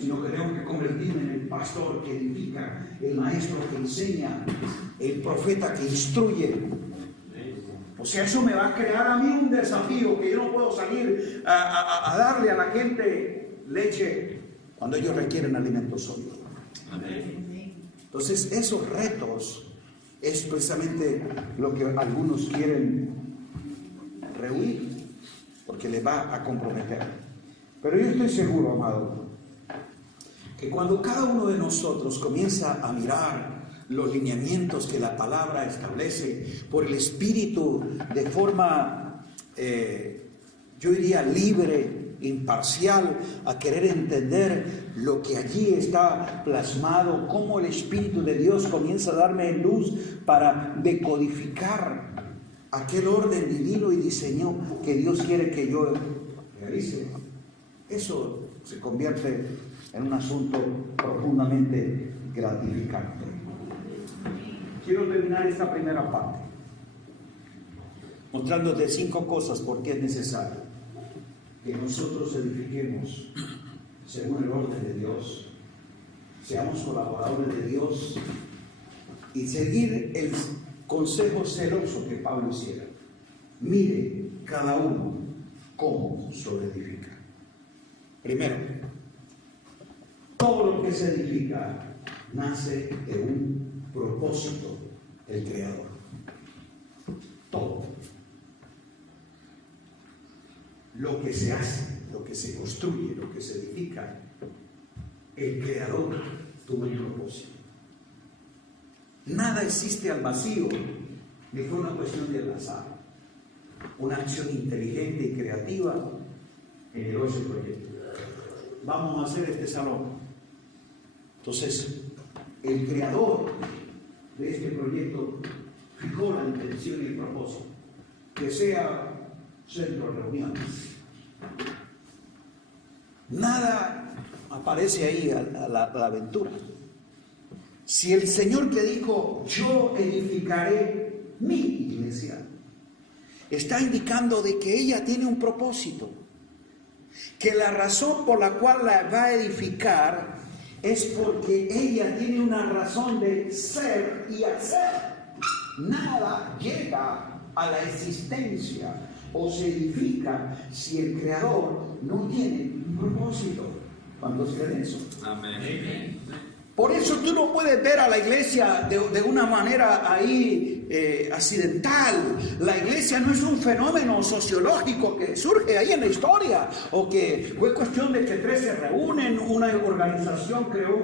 sino que tengo que convertirme en el pastor que edifica, el maestro que enseña, el profeta que instruye. O sea, eso me va a crear a mí un desafío, que yo no puedo salir a darle a la gente leche cuando ellos requieren alimento sólido. Entonces, esos retos es precisamente lo que algunos quieren rehuir, porque les va a comprometer. Pero yo estoy seguro, amado, que cuando cada uno de nosotros comienza a mirar los lineamientos que la palabra establece por el Espíritu de forma, yo diría, libre, imparcial, a querer entender lo que allí está plasmado, cómo el Espíritu de Dios comienza a darme luz para decodificar aquel orden divino y diseño que Dios quiere que yo realice. Eso se convierte en un asunto profundamente gratificante. Quiero terminar esta primera parte mostrándote 5 cosas por qué es necesario que nosotros edifiquemos según el orden de Dios, seamos colaboradores de Dios y seguir el consejo celoso que Pablo hiciera. Mire cada uno cómo se edifica. Primero, todo lo que se edifica nace de un propósito del Creador. Todo. Lo que se hace, lo que se construye, lo que se edifica, el Creador tuvo un propósito. Nada existe al vacío, ni fue una cuestión de azar. Una acción inteligente y creativa generó ese proyecto. Vamos a hacer este salón. Entonces, el creador de este proyecto fijó la intención y el propósito, que sea centro de reuniones. Nada aparece ahí a la aventura. Si el Señor que dijo, yo edificaré mi iglesia, está indicando de que ella tiene un propósito, que la razón por la cual la va a edificar es porque ella tiene una razón de ser y hacer. Nada llega a la existencia o se edifica si el Creador no tiene un propósito. ¿Cuántos creen eso? Amén. Por eso tú no puedes ver a la iglesia de una manera ahí accidental. La iglesia no es un fenómeno sociológico que surge ahí en la historia, o que fue cuestión de que 3 se reúnen, una organización creó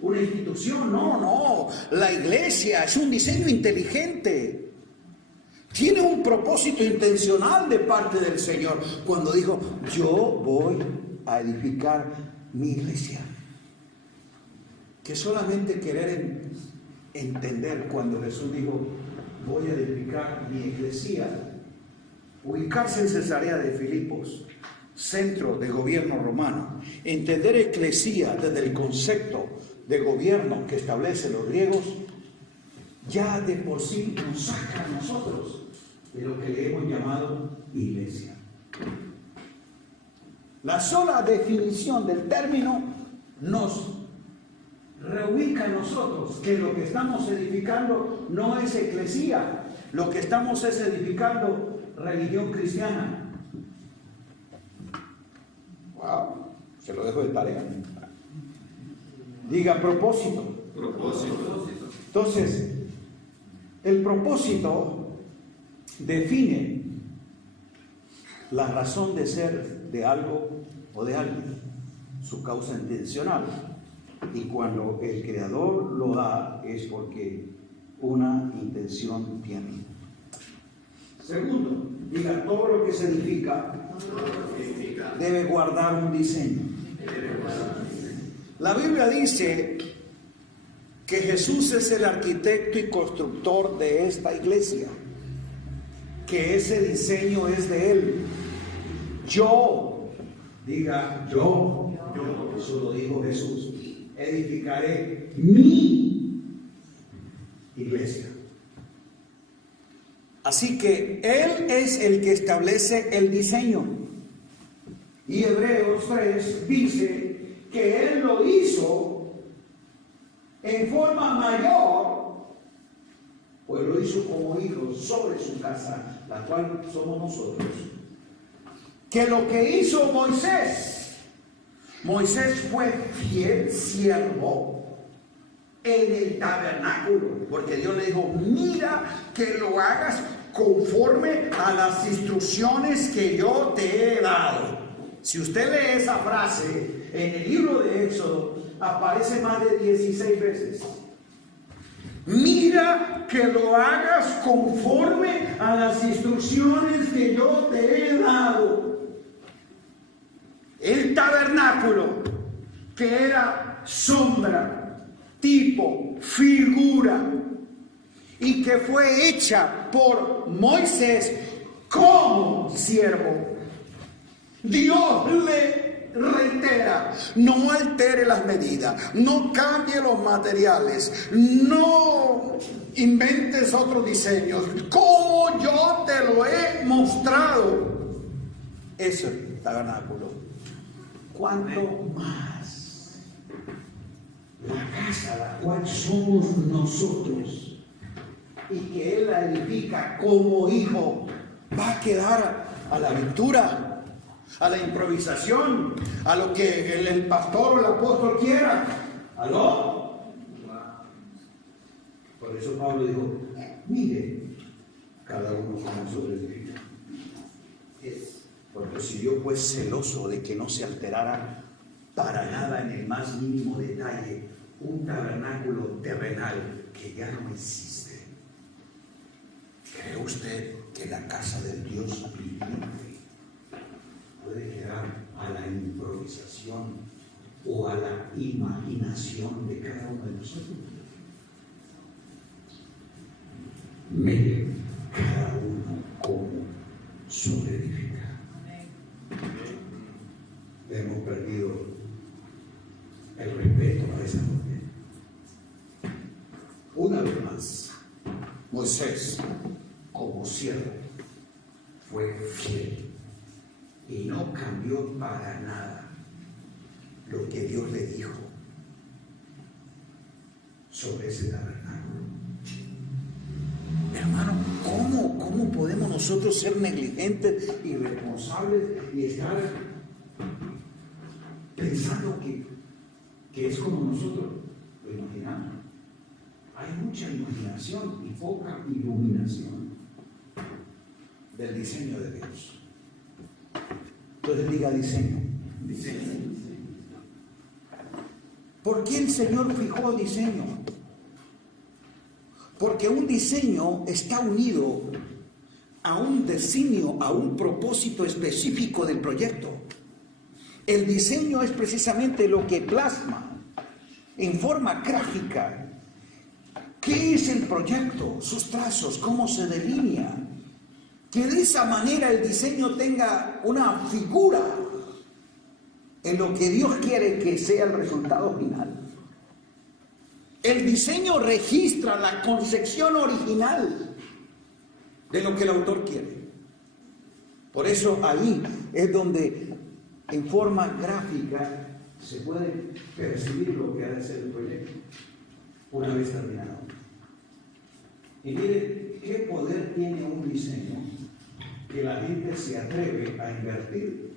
una institución. No, la iglesia es un diseño inteligente. Tiene un propósito intencional de parte del Señor cuando dijo, yo voy a edificar mi iglesia. Que solamente querer entender cuando Jesús dijo, voy a edificar mi iglesia, ubicarse en Cesarea de Filipos, centro de gobierno romano, entender eclesía desde el concepto de gobierno que establecen los griegos, ya de por sí nos saca a nosotros de lo que le hemos llamado iglesia. La sola definición del término nos reubica a nosotros que lo que estamos edificando no es eclesía, lo que estamos es edificando religión cristiana. Wow, se lo dejo de tarea. Diga propósito. Entonces, el propósito define la razón de ser de algo o de alguien, su causa intencional. Y cuando el Creador lo da es porque una intención tiene. Segundo, diga, todo lo que se edifica debe guardar un diseño. La Biblia dice que Jesús es el arquitecto y constructor de esta iglesia, que ese diseño es de Él. Yo, diga yo, eso lo dijo Jesús, edificaré mi iglesia. Así que Él es el que establece el diseño. Y Hebreos 3 dice que Él lo hizo en forma mayor, pues lo hizo como hijo sobre su casa, la cual somos nosotros, que lo que hizo Moisés. Moisés fue fiel siervo en el tabernáculo, porque Dios le dijo, mira que lo hagas conforme a las instrucciones que yo te he dado. Si usted lee esa frase en el libro de Éxodo, aparece más de 16 veces. Mira que lo hagas conforme a las instrucciones que yo te he dado. El tabernáculo, que era sombra, tipo, figura, y que fue hecha por Moisés como siervo. Dios le reitera, no altere las medidas, no cambie los materiales, no inventes otros diseños, como yo te lo he mostrado. Eso es el tabernáculo. ¿Cuánto más la casa la cual somos nosotros y que Él la edifica como hijo va a quedar a la aventura, a la improvisación, a lo que el pastor o el apóstol quiera? ¿Aló? Por eso Pablo dijo, mire cada uno como sobrevive. Porque si yo pues celoso de que no se alterara para nada en el más mínimo detalle un tabernáculo terrenal que ya no existe, ¿cree usted que la casa del Dios viviente puede quedar a la improvisación o a la imaginación de cada uno de nosotros? Mire cada uno cómo sobrevive. Hemos perdido el respeto a esa mujer. Una vez más, Moisés, como siervo, fue fiel y no cambió para nada lo que Dios le dijo sobre ese tabernáculo. Hermano, ¿cómo podemos nosotros ser negligentes, irresponsables y estar pensando que es como nosotros lo imaginamos? Hay mucha imaginación y poca iluminación del diseño de Dios. Entonces diga diseño. ¿Por qué el Señor fijó diseño? Porque un diseño está unido a un designio, a un propósito específico del proyecto. El diseño es precisamente lo que plasma en forma gráfica qué es el proyecto, sus trazos, cómo se delinea, que de esa manera el diseño tenga una figura en lo que Dios quiere que sea el resultado final. El diseño registra la concepción original de lo que el autor quiere. Por eso ahí es donde en forma gráfica se puede percibir lo que ha de ser el proyecto una vez terminado. Y mire qué poder tiene un diseño que la gente se atreve a invertir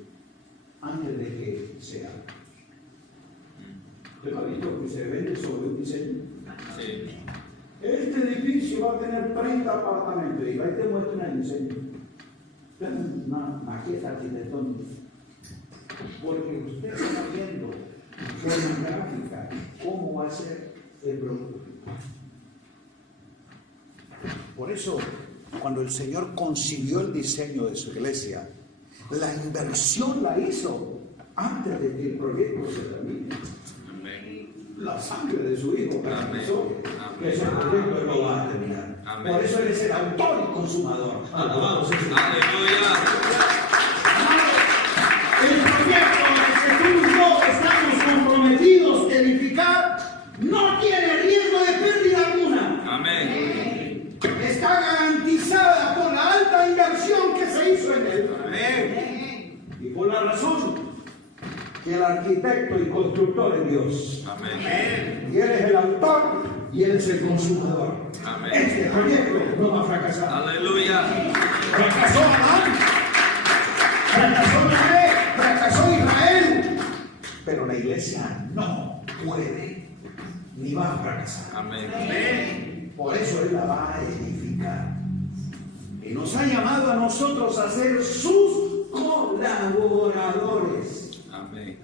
antes de que se haga. ¿Usted ha visto que se vende sobre un diseño? Sí. Este edificio va a tener 30 apartamentos y ahí te muestran el diseño. Es una maqueta arquitectónica. Porque usted está viendo de forma gráfica cómo va a ser el producto. Por eso, cuando el Señor concibió el diseño de su iglesia, la inversión la hizo antes de que el proyecto se termine. La sangre de su Hijo garantizó que ese proyecto lo va a terminar. Amén. Por eso Él es el autor y consumador. Alabado sea el Señor. ¡Aleluya! El proyecto que tú y yo estamos comprometidos a edificar no tiene riesgo de pérdida alguna. Amén. Está garantizada por la alta inversión que se hizo en él. Amén. Y por la razón que la arquitecto y constructor es Dios. Amén. Y Él es el autor y Él es el consumador. Amén. Este proyecto no va a fracasar. Aleluya. Fracasó Adán, fracasó Noé, fracasó Israel, pero la iglesia no puede ni va a fracasar. Amén. Por eso Él la va a edificar. Y nos ha llamado a nosotros a ser sus colaboradores. Amén.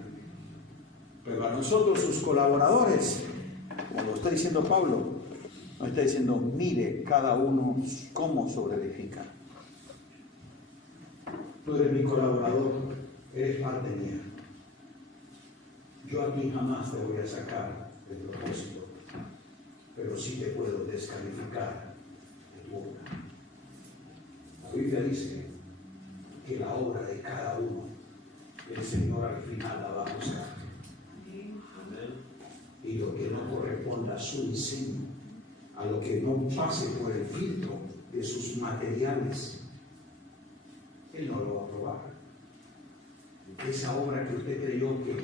Pero a nosotros, sus colaboradores, como lo está diciendo Pablo, nos está diciendo, mire cada uno cómo sobreedifica. Tú eres mi colaborador, eres parte mía. Yo a ti jamás te voy a sacar del propósito, pero sí te puedo descalificar de tu obra. La Biblia dice que la obra de cada uno, el Señor al final la va a buscar. Y lo que no corresponda a su diseño, a lo que no pase por el filtro de sus materiales, Él no lo va a aprobar. Esa obra que usted creyó que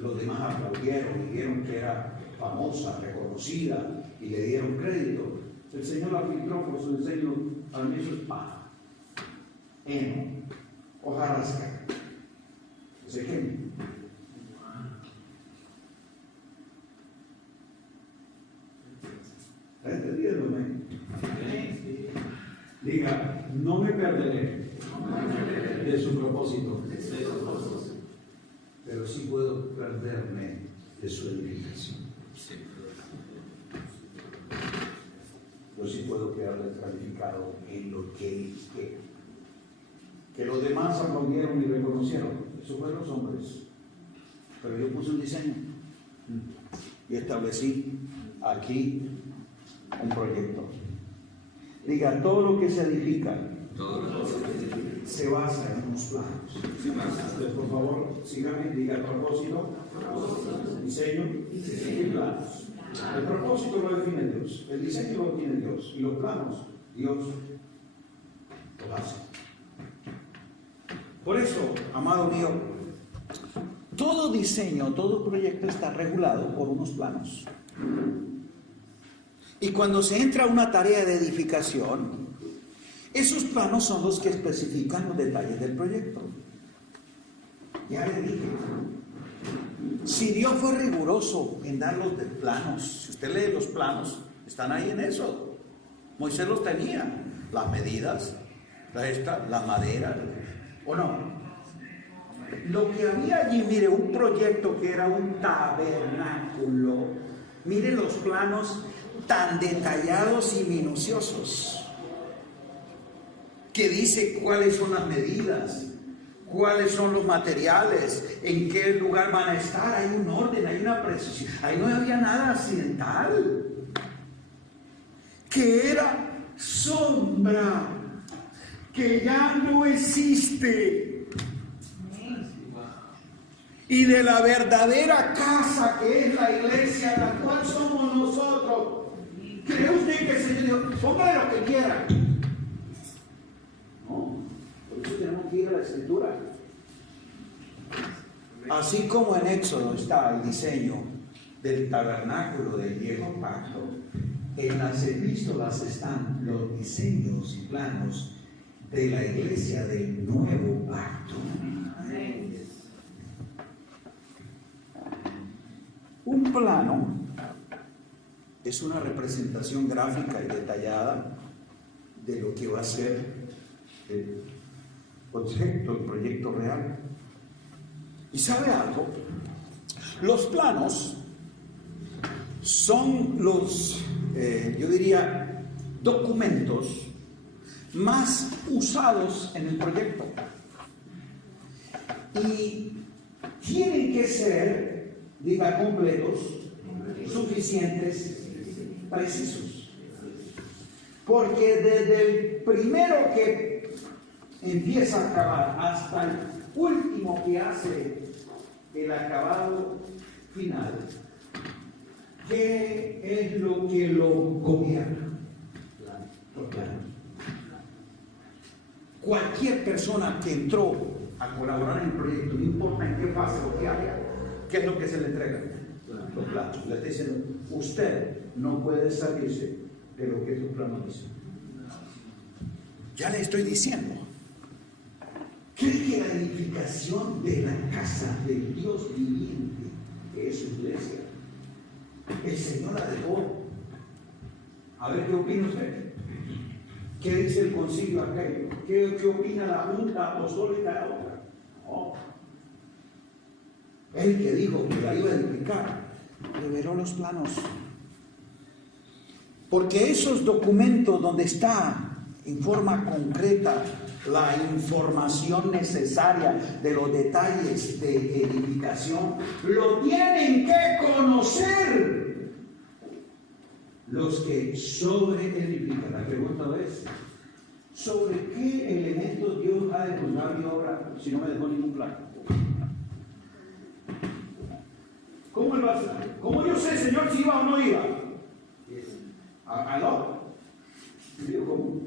los demás aplaudieron y vieron que era famosa, reconocida y le dieron crédito, el Señor la filtró por su diseño. Para mí eso es paja, heno, hojarasca. ¿Se qué? ¿Está entendiéndome? Diga, no me perderé de su propósito, pero sí puedo perderme de su edificación. Yo sí puedo quedar descalificado en lo que los demás aplaudieron y reconocieron. Eso fueron los hombres. Pero yo puse un diseño y establecí aquí un proyecto. Diga, todo lo que se edifica se basa en unos planos. Entonces, por favor, síganme, diga propósito, diseño y planos. El propósito lo define Dios, el diseño lo tiene Dios, y los planos, Dios lo hace. Por eso, amado mío, todo diseño, todo proyecto está regulado por unos planos. Y cuando se entra a una tarea de edificación, esos planos son los que especifican los detalles del proyecto. Ya le dije, si Dios fue riguroso en dar los planos, si usted lee los planos, están ahí en eso. Moisés los tenía, las medidas, la madera, ¿o no? Lo que había allí, mire, un proyecto que era un tabernáculo, mire los planos tan detallados y minuciosos, que dice cuáles son las medidas, cuáles son los materiales, en qué lugar van a estar, hay un orden, hay una precisión, ahí no había nada accidental, que era sombra, que ya no existe, y de la verdadera casa que es la iglesia, la cual somos nosotros. ¿Cree usted que el Señor dijo, póngale lo que quiera? No, por eso tenemos que ir a la Escritura. Así como en Éxodo está el diseño del tabernáculo del viejo pacto, en las epístolas están los diseños y planos de la iglesia del nuevo pacto. Un plano es una representación gráfica y detallada de lo que va a ser el proyecto real. ¿Y sabe algo? Los planos son los, yo diría, documentos más usados en el proyecto. Y tienen que ser, diga, completos, suficientes, precisos. Porque desde el primero que empieza a acabar hasta el último que hace el acabado final, ¿qué es lo que lo gobierna? Los planos. Cualquier persona que entró a colaborar en el proyecto, no importa en qué fase o qué área, ¿qué es lo que se le entrega? Los planos. Le está diciendo, usted no puede salirse de lo que tus planos dicen. Ya le estoy diciendo. ¿Cree que la edificación de la casa del Dios viviente, que es su iglesia, el Señor la dejó? A ver, ¿qué opina usted? ¿Qué dice el concilio aquello? ¿Qué opina la Junta Apostólica ahora? No. El que dijo que la iba a edificar, reveló los planos. Porque esos documentos donde está en forma concreta la información necesaria de los detalles de edificación, lo tienen que conocer los que sobre edifican. La pregunta es, ¿sobre qué elementos Dios ha de juzgar mi obra si no me dejó ningún plano? ¿Cómo él va a hacer? ¿Cómo yo sé, Señor, si iba o no iba? ¿Aló? ¿Cómo?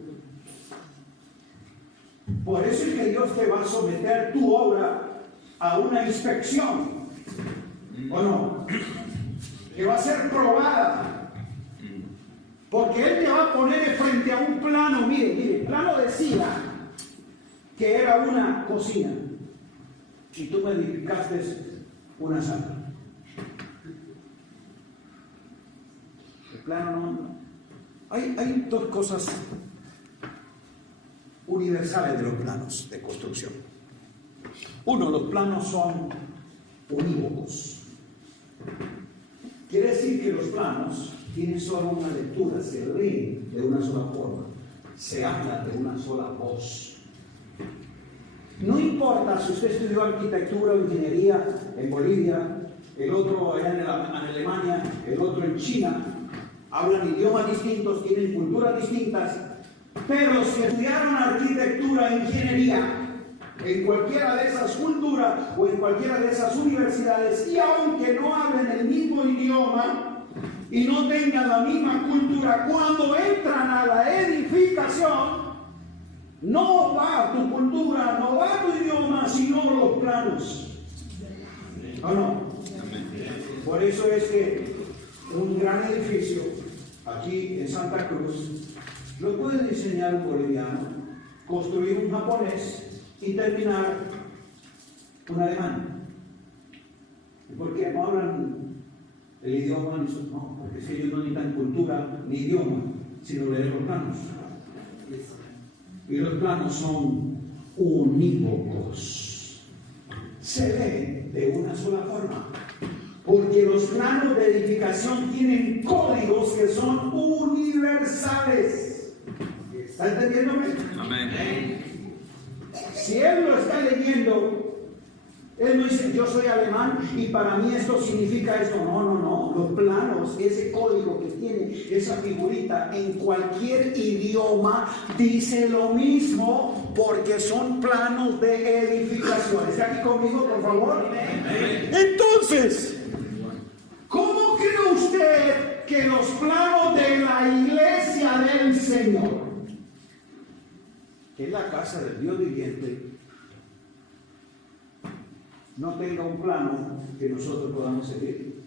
Por eso es que Dios te va a someter tu obra a una inspección, ¿o no? Que va a ser probada. Porque Él te va a poner frente a un plano. Mire, el plano decía que era una cocina y tú me edificaste una sala. El plano no. Hay dos cosas universales de los planos de construcción. Uno, los planos son unívocos. Quiere decir que los planos tienen solo una lectura, se leen de una sola forma, se habla de una sola voz. No importa si usted estudió arquitectura o ingeniería en Bolivia, el otro allá en Alemania, el otro en China, hablan idiomas distintos, tienen culturas distintas, pero si estudiaron arquitectura e ingeniería en cualquiera de esas culturas o en cualquiera de esas universidades, y aunque no hablen el mismo idioma y no tengan la misma cultura, cuando entran a la edificación, no va tu cultura, no va tu idioma, sino los planos. ¿O no? Por eso es que un gran edificio aquí en Santa Cruz lo puede diseñar un boliviano, construir un japonés y terminar un alemán. ¿Y por qué no hablan el idioma? No, porque es que ellos no necesitan cultura ni idioma, sino leer los planos. Y los planos son unívocos. Se leen de una sola forma. Porque los planos de edificación tienen códigos que son universales. ¿Está entendiéndome? Amén. Si él lo está leyendo, él no dice, yo soy alemán y para mí esto significa esto. No. Los planos, ese código que tiene esa figurita en cualquier idioma, dice lo mismo porque son planos de edificación. ¿Está aquí conmigo, por favor? Entonces, ¿cómo cree usted que los planos de la iglesia del Señor, que es la casa del Dios viviente, no tenga un plano que nosotros podamos seguir?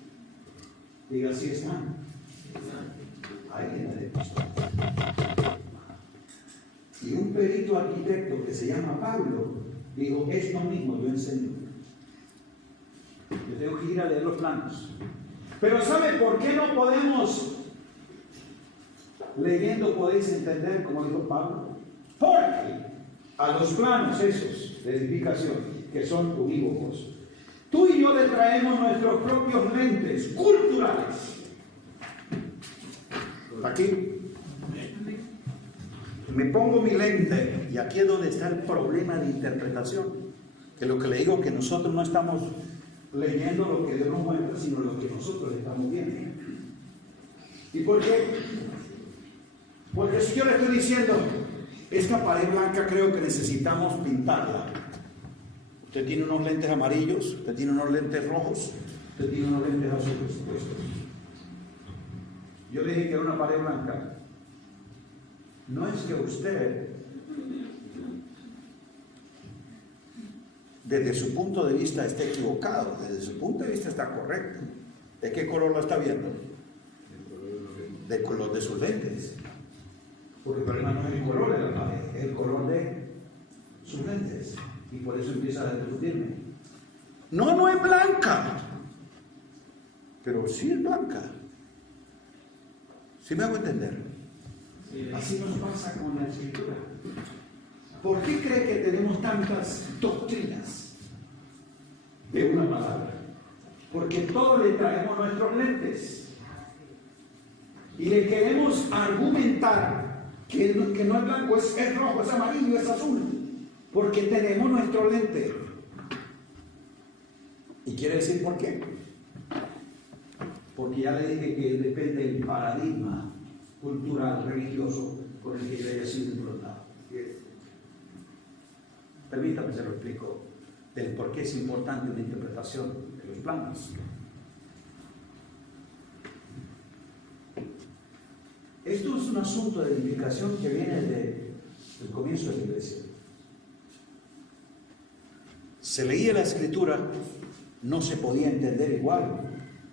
Diga, así están. Ahí en la de pastor. Y un perito arquitecto que se llama Pablo dijo, esto mismo yo enseño. Yo tengo que ir a leer los planos. Pero ¿sabe por qué no podemos, leyendo podéis entender, como dijo Pablo? Porque a los planos esos de edificación, que son unívocos, tú y yo le traemos nuestros propios lentes culturales. Aquí me pongo mi lente y aquí es donde está el problema de interpretación. Que lo que le digo, que nosotros no estamos leyendo lo que Dios nos muestra, sino lo que nosotros estamos viendo. ¿Y por qué? Porque si yo le estoy diciendo, esta pared blanca creo que necesitamos pintarla. Usted tiene unos lentes amarillos, usted tiene unos lentes rojos, usted tiene unos lentes azules puestos. Yo le dije que era una pared blanca. No es que usted desde su punto de vista está equivocado, desde su punto de vista está correcto. ¿De qué color lo está viendo? De color de sus lentes. Porque el problema no es el color de la pared, es el color de sus lentes. Y por eso empieza a discutirme. No es blanca. Pero sí es blanca. ¿Sí me hago entender? Así nos pasa con la Escritura. ¿Por qué cree que tenemos tantas doctrinas de una palabra? Porque todos le traemos nuestros lentes. Y le queremos argumentar que no es blanco, es rojo, es amarillo, es azul. Porque tenemos nuestro lente. ¿Y quiere decir por qué? Porque ya le dije que depende del paradigma cultural, religioso, con el que yo haya sido implantado. Permítame se lo explico del por qué es importante la interpretación de los planos. Esto es un asunto de edificación que viene desde el comienzo de la iglesia. Se leía la Escritura, no se podía entender igual.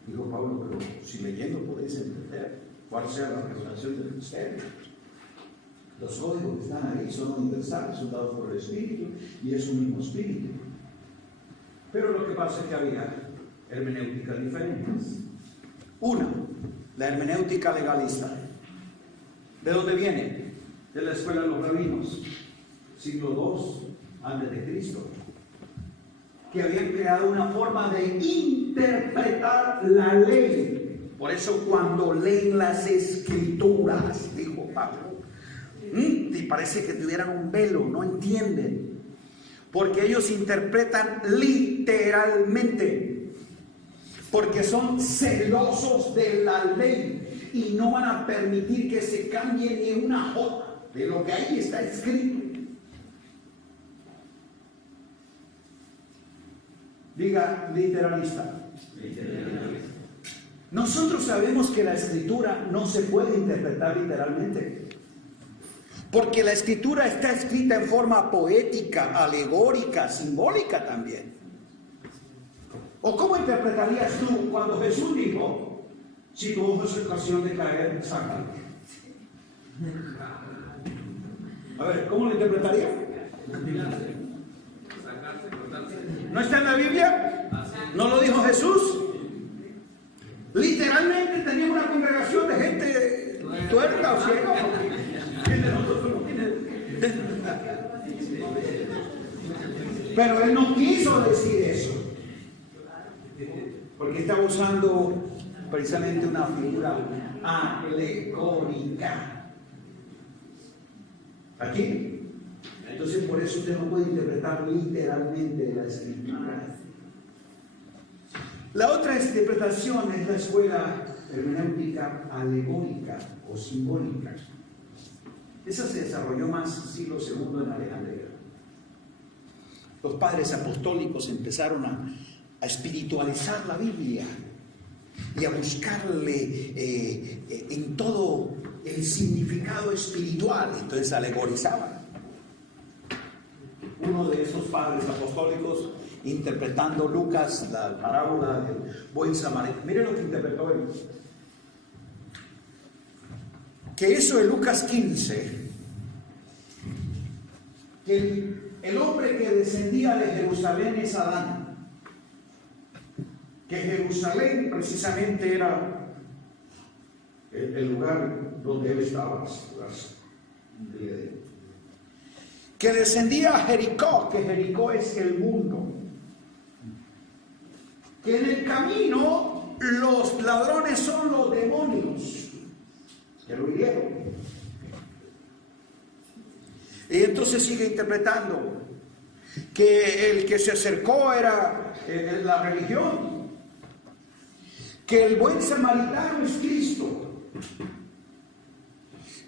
Dijo Pablo, pero si leyendo podéis entender cuál sea la revelación del misterio. Los códigos que están ahí son universales, son dados por el Espíritu y es un mismo Espíritu. Pero lo que pasa es que había hermenéuticas diferentes. Una, la hermenéutica legalista. ¿De dónde viene? De la escuela de los rabinos, siglo II antes de Cristo, que habían creado una forma de interpretar la ley. Por eso cuando leen las Escrituras, dijo Pablo, y parece que tuvieran un velo, no entienden, porque ellos interpretan literalmente, porque son celosos de la ley y no van a permitir que se cambie ni una jota de lo que ahí está escrito. Diga literalista. Nosotros sabemos que la Escritura no se puede interpretar literalmente, porque la Escritura está escrita en forma poética, alegórica, simbólica también. ¿O cómo interpretarías tú cuando Jesús dijo, si tu ojo es ocasión de caer, sácalo? A ver, ¿cómo lo interpretaría? ¿No está en la Biblia? ¿No lo dijo Jesús? Literalmente tenía una congregación de gente tuerta o ciega. Pero él no quiso decir eso, porque estaba usando precisamente una figura alegórica. Aquí. Entonces por eso usted no puede interpretar literalmente la Escritura. La otra interpretación es la escuela hermenéutica alegórica o simbólica. Esa se desarrolló más siglo II en Alejandría. Los padres apostólicos empezaron a espiritualizar la Biblia y a buscarle en todo el significado espiritual. Entonces alegorizaban. Uno de esos padres apostólicos, interpretando Lucas, la parábola del buen samaritano, miren lo que interpretó él. Que eso de Lucas 15, que el hombre que descendía de Jerusalén es Adán, que Jerusalén precisamente era el lugar donde él estaba, que descendía a Jericó, que Jericó es el mundo, que en el camino los ladrones son los demonios, que lo hirieron. Y entonces sigue interpretando que el que se acercó era la religión, que el buen samaritano es Cristo,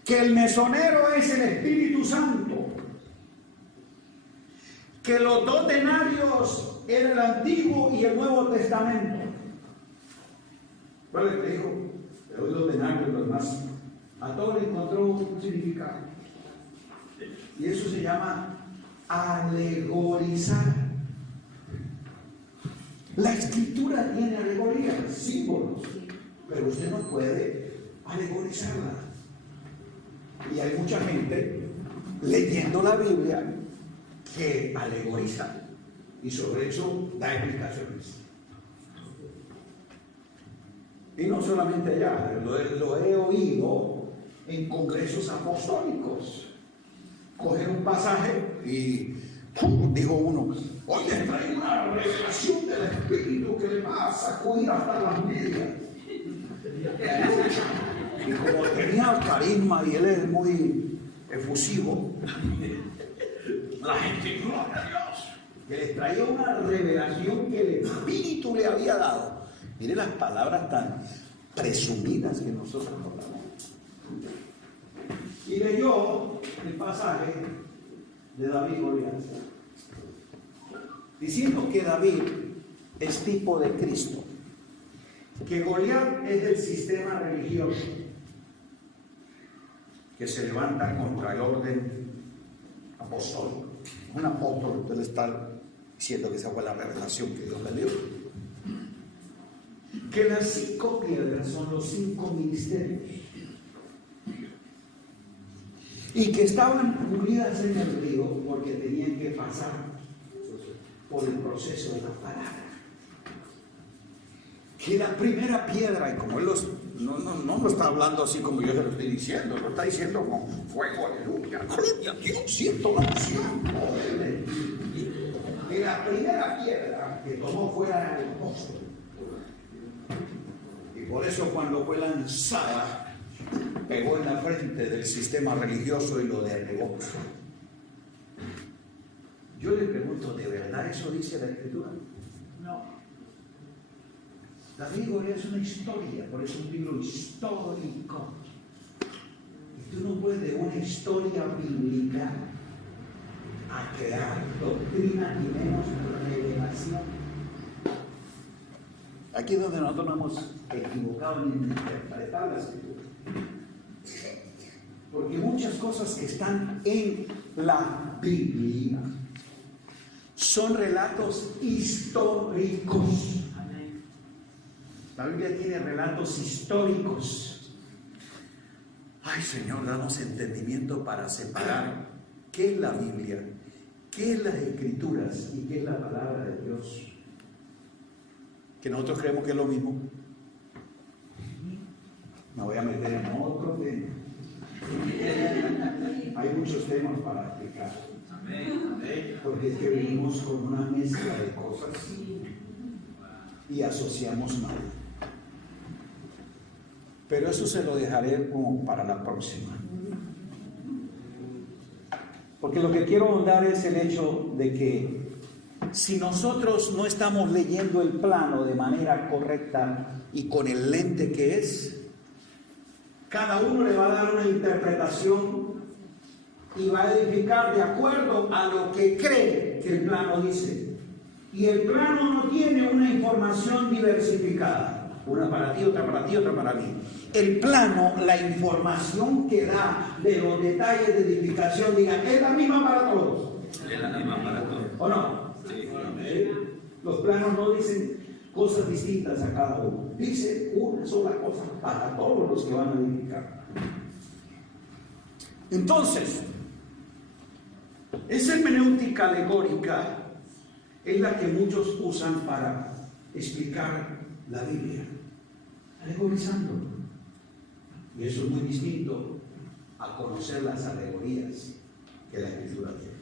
que el mesonero es el Espíritu Santo, que los 2 denarios eran el Antiguo y el Nuevo Testamento. ¿Cuál es el que dijo? Le doy 2 denarios, los más. A todo le encontró un significado. Y eso se llama alegorizar. La escritura tiene alegorías, símbolos, pero usted no puede alegorizarla. Y hay mucha gente leyendo la Biblia que alegoriza y sobre eso da explicaciones. Y no solamente allá, lo he oído en congresos apostólicos. Coger un pasaje y dijo uno: hoy les traigo una revelación del Espíritu que le va a sacudir hasta las medias. Y como tenía carisma y él es muy efusivo, la gente, gloria a Dios, que les traía una revelación que el Espíritu le había dado. Mire las palabras tan presumidas que nosotros hablamos. Y leyó el pasaje de David y Goliat, diciendo que David es tipo de Cristo, que Goliat es del sistema religioso que se levanta contra el orden apostólico. Un apóstol, usted le está diciendo que esa fue la revelación que Dios le dio. Que las 5 piedras son los 5 ministerios y que estaban unidas en el río porque tenían que pasar por el proceso de la palabra. Que la primera piedra, y como él no lo está hablando así como yo se lo estoy diciendo, lo está diciendo con fuego, aleluya, gloria a Dios, siento la unción. Que la primera piedra que tomó fuera el apóstol. Y por eso cuando fue lanzada, pegó en la frente del sistema religioso y lo derribó. Yo le pregunto, ¿de verdad eso dice la Escritura? No. David y Goliat es una historia, por eso es un libro histórico. Y tú no puedes de una historia bíblica a crear doctrina y menos revelación. Aquí es donde nosotros nos hemos equivocado en interpretar la Escritura. Porque muchas cosas que están en la Biblia son relatos históricos. La Biblia tiene relatos históricos. Ay, Señor, danos entendimiento para separar qué es la Biblia, qué es las Escrituras y qué es la palabra de Dios. Que nosotros creemos que es lo mismo. Me voy a meter en otro tema. Hay muchos temas para explicar. Porque es que vivimos con una mezcla de cosas y asociamos mal. Pero eso se lo dejaré como para la próxima. Porque lo que quiero ahondar es el hecho de que si nosotros no estamos leyendo el plano de manera correcta y con el lente que es, cada uno le va a dar una interpretación y va a edificar de acuerdo a lo que cree que el plano dice. Y el plano no tiene una información diversificada. Una para ti, otra para ti, otra para mí. El plano, la información que da de los detalles de edificación, diga, es la misma para todos. Es la misma para todos. ¿O no? Sí. Los planos no dicen cosas distintas a cada uno. Dice una sola cosa para todos los que van a edificar. Entonces, esa hermenéutica alegórica es la que muchos usan para explicar la Biblia, alegorizando. Y eso es muy distinto a conocer las alegorías que la Escritura tiene.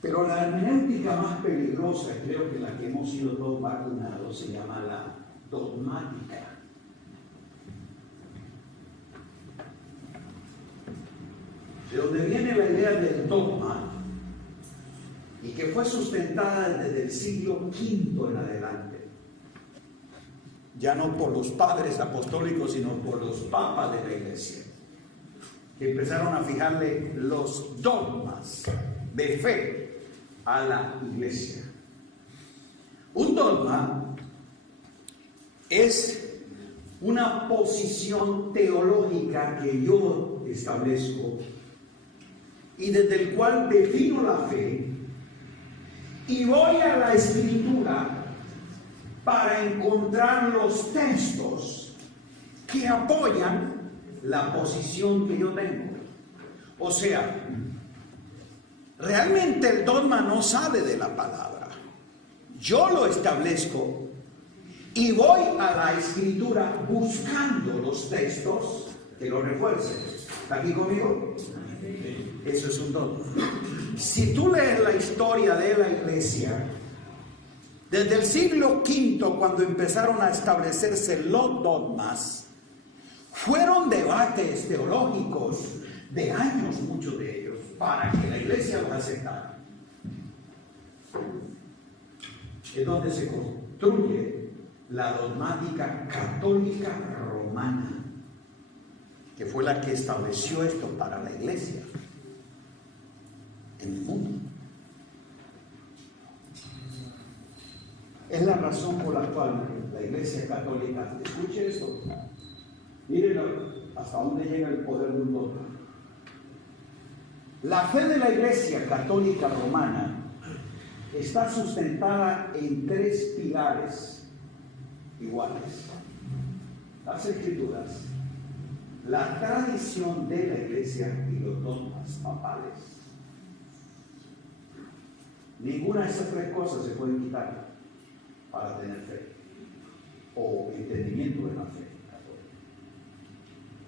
Pero la hermenéutica más peligrosa, creo que la que hemos sido todos vacunados, se llama la dogmática. De donde viene la idea del dogma y que fue sustentada desde el siglo V en adelante. Ya no por los padres apostólicos, sino por los papas de la iglesia, que empezaron a fijarle los dogmas de fe a la iglesia. Un dogma es una posición teológica que yo establezco y desde el cual defino la fe y voy a la Escritura para encontrar los textos que apoyan la posición que yo tengo. O sea, realmente el dogma no sale de la palabra. Yo lo establezco y voy a la Escritura buscando los textos que lo refuercen. ¿Está aquí conmigo? Eso es un dogma. Si tú lees la historia de la iglesia, desde el siglo V, cuando empezaron a establecerse los dogmas, fueron debates teológicos de años, muchos de ellos, para que la iglesia los aceptara. Es donde se construye la dogmática católica romana, que fue la que estableció esto para la iglesia en el mundo. Es la razón por la cual la iglesia católica, escuche esto, miren hasta dónde llega el poder de un dogma. La fe de la iglesia católica romana está sustentada en 3 pilares iguales: las escrituras, la tradición de la iglesia y los dogmas papales. Ninguna de esas 3 cosas se pueden quitar para tener fe o entendimiento de la fe católica.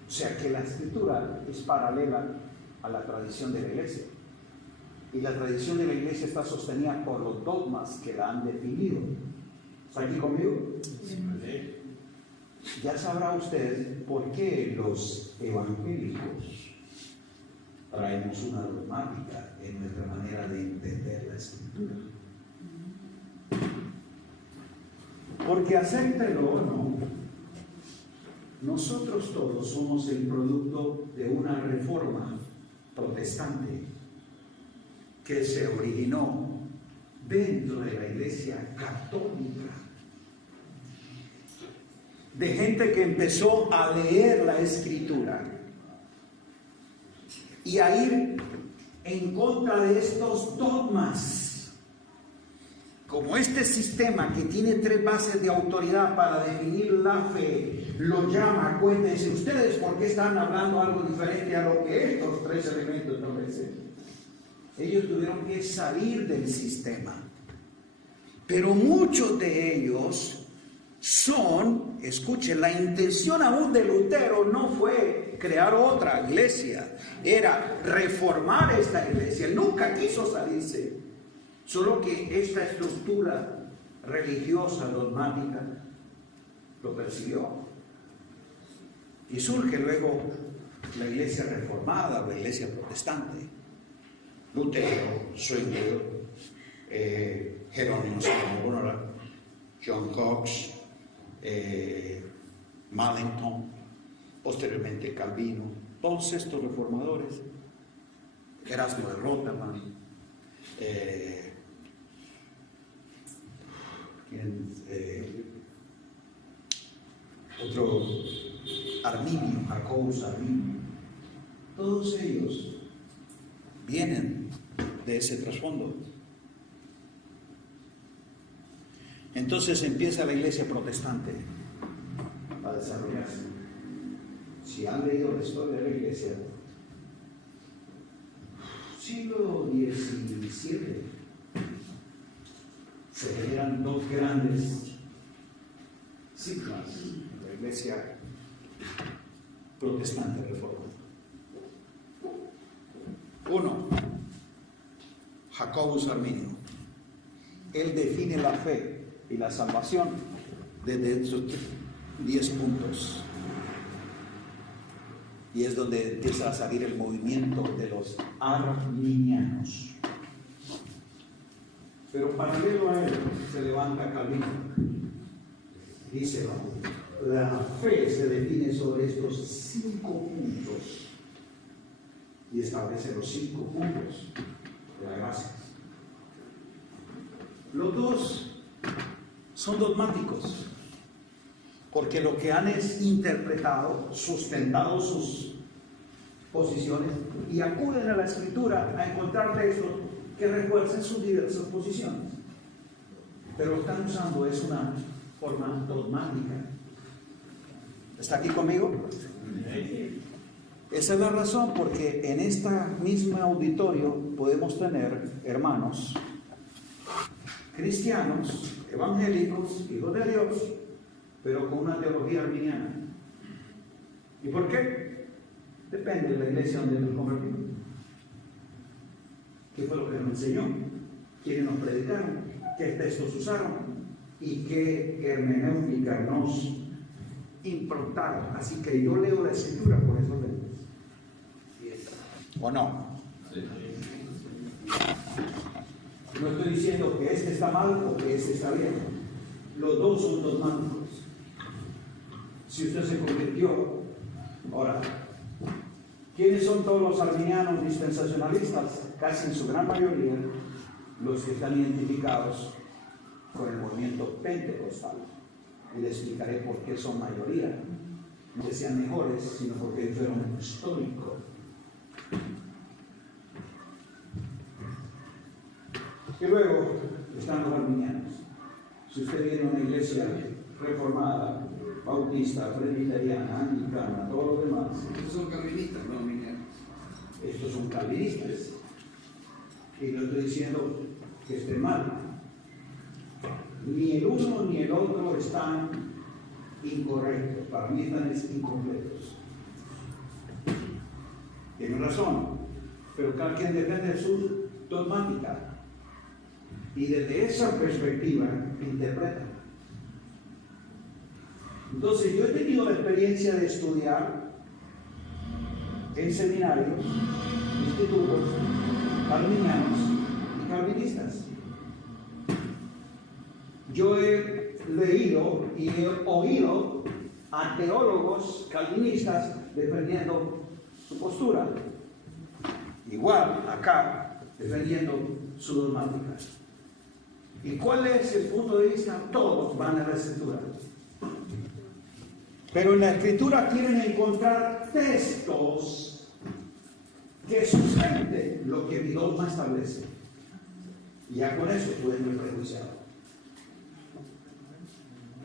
O sea que la escritura es paralela a la tradición de la iglesia, y la tradición de la iglesia está sostenida por los dogmas que la han definido. ¿Está aquí conmigo? Sí. Ya sabrá usted por qué los evangélicos traemos una dogmática en nuestra manera de entender la escritura. Porque acéptelo o no, nosotros todos somos el producto de una reforma protestante que se originó dentro de la iglesia católica, de gente que empezó a leer la escritura y a ir en contra de estos dogmas, como este sistema que tiene 3 bases de autoridad para definir la fe, lo llama a cuenta y dice: ustedes, ¿por qué están hablando algo diferente a lo que estos 3 elementos establecen? Ellos tuvieron que salir del sistema, pero muchos de ellos son, escuchen, la intención aún de Lutero no fue crear otra iglesia, era reformar esta iglesia. Él nunca quiso salirse, solo que esta estructura religiosa, dogmática, lo persiguió. Y surge luego la iglesia reformada, la iglesia protestante. Lutero, Zwingli, Jerónimo Savonarola, John Cox, Melanchthon, posteriormente Calvino, todos estos reformadores, Erasmo de Rotterdam, otro Arminio, Jacobus Arminio, todos ellos vienen de ese trasfondo. Entonces empieza la iglesia protestante a desarrollarse. Si han leído la historia de la iglesia, siglo XVII, se generan 2 grandes sigmas de la iglesia protestante reformada. Uno, Jacobus Arminio. Él define la fe y la salvación desde esos 10 puntos. Y es donde empieza a salir el movimiento de los arminianos. Pero paralelo a él se levanta Calvino. Dice: la fe se define sobre estos 5 puntos. Y establece los 5 puntos de la gracia. Los 2 son dogmáticos, porque lo que han es interpretado, sustentado sus posiciones y acuden a la escritura a encontrar textos que refuercen sus diversas posiciones. pero lo están usando es una forma dogmática. ¿Está aquí conmigo? Esa es la razón porque en esta misma auditorio podemos tener hermanos cristianos, evangélicos, hijos de Dios, pero con una teología arminiana. ¿Y por qué? Depende de la iglesia donde nos convertimos. ¿Qué fue lo que nos enseñó? ¿Quiénes nos predicaron? ¿Qué textos usaron? ¿Y qué hermenéutica nos improntaron? Así que yo leo la escritura por esos lentes. ¿O no? Sí. No estoy diciendo que este está mal o que este está bien. Los dos son dogmáticos. Si usted se convirtió, ahora, ¿quiénes son todos los arminianos dispensacionalistas? Casi en su gran mayoría, los que están identificados con el movimiento pentecostal. Y le explicaré por qué son mayoría. No que sean mejores, sino porque fueron históricos. Y luego están los arminianos. Si usted viene a una iglesia reformada, bautista, presbiteriana, anglicana, todo lo demás. Estos son calvinistas, no arminianos. Estos son calvinistas. Y no estoy diciendo que esté mal. Ni el uno ni el otro están incorrectos. Para mí están incompletos. Tienen razón. Pero cada quien depende de su dogmática. Y desde esa perspectiva interpreta. Entonces yo he tenido la experiencia de estudiar en seminarios, institutos, arminianos y calvinistas. Yo he leído y he oído a teólogos calvinistas defendiendo su postura. Igual acá, defendiendo su dogmática. ¿Y cuál es el punto de vista? Todos van a la escritura. Pero en la escritura quieren encontrar textos que sustenten lo que mi dogma establece. Y ya con eso pueden ser prejuiciados.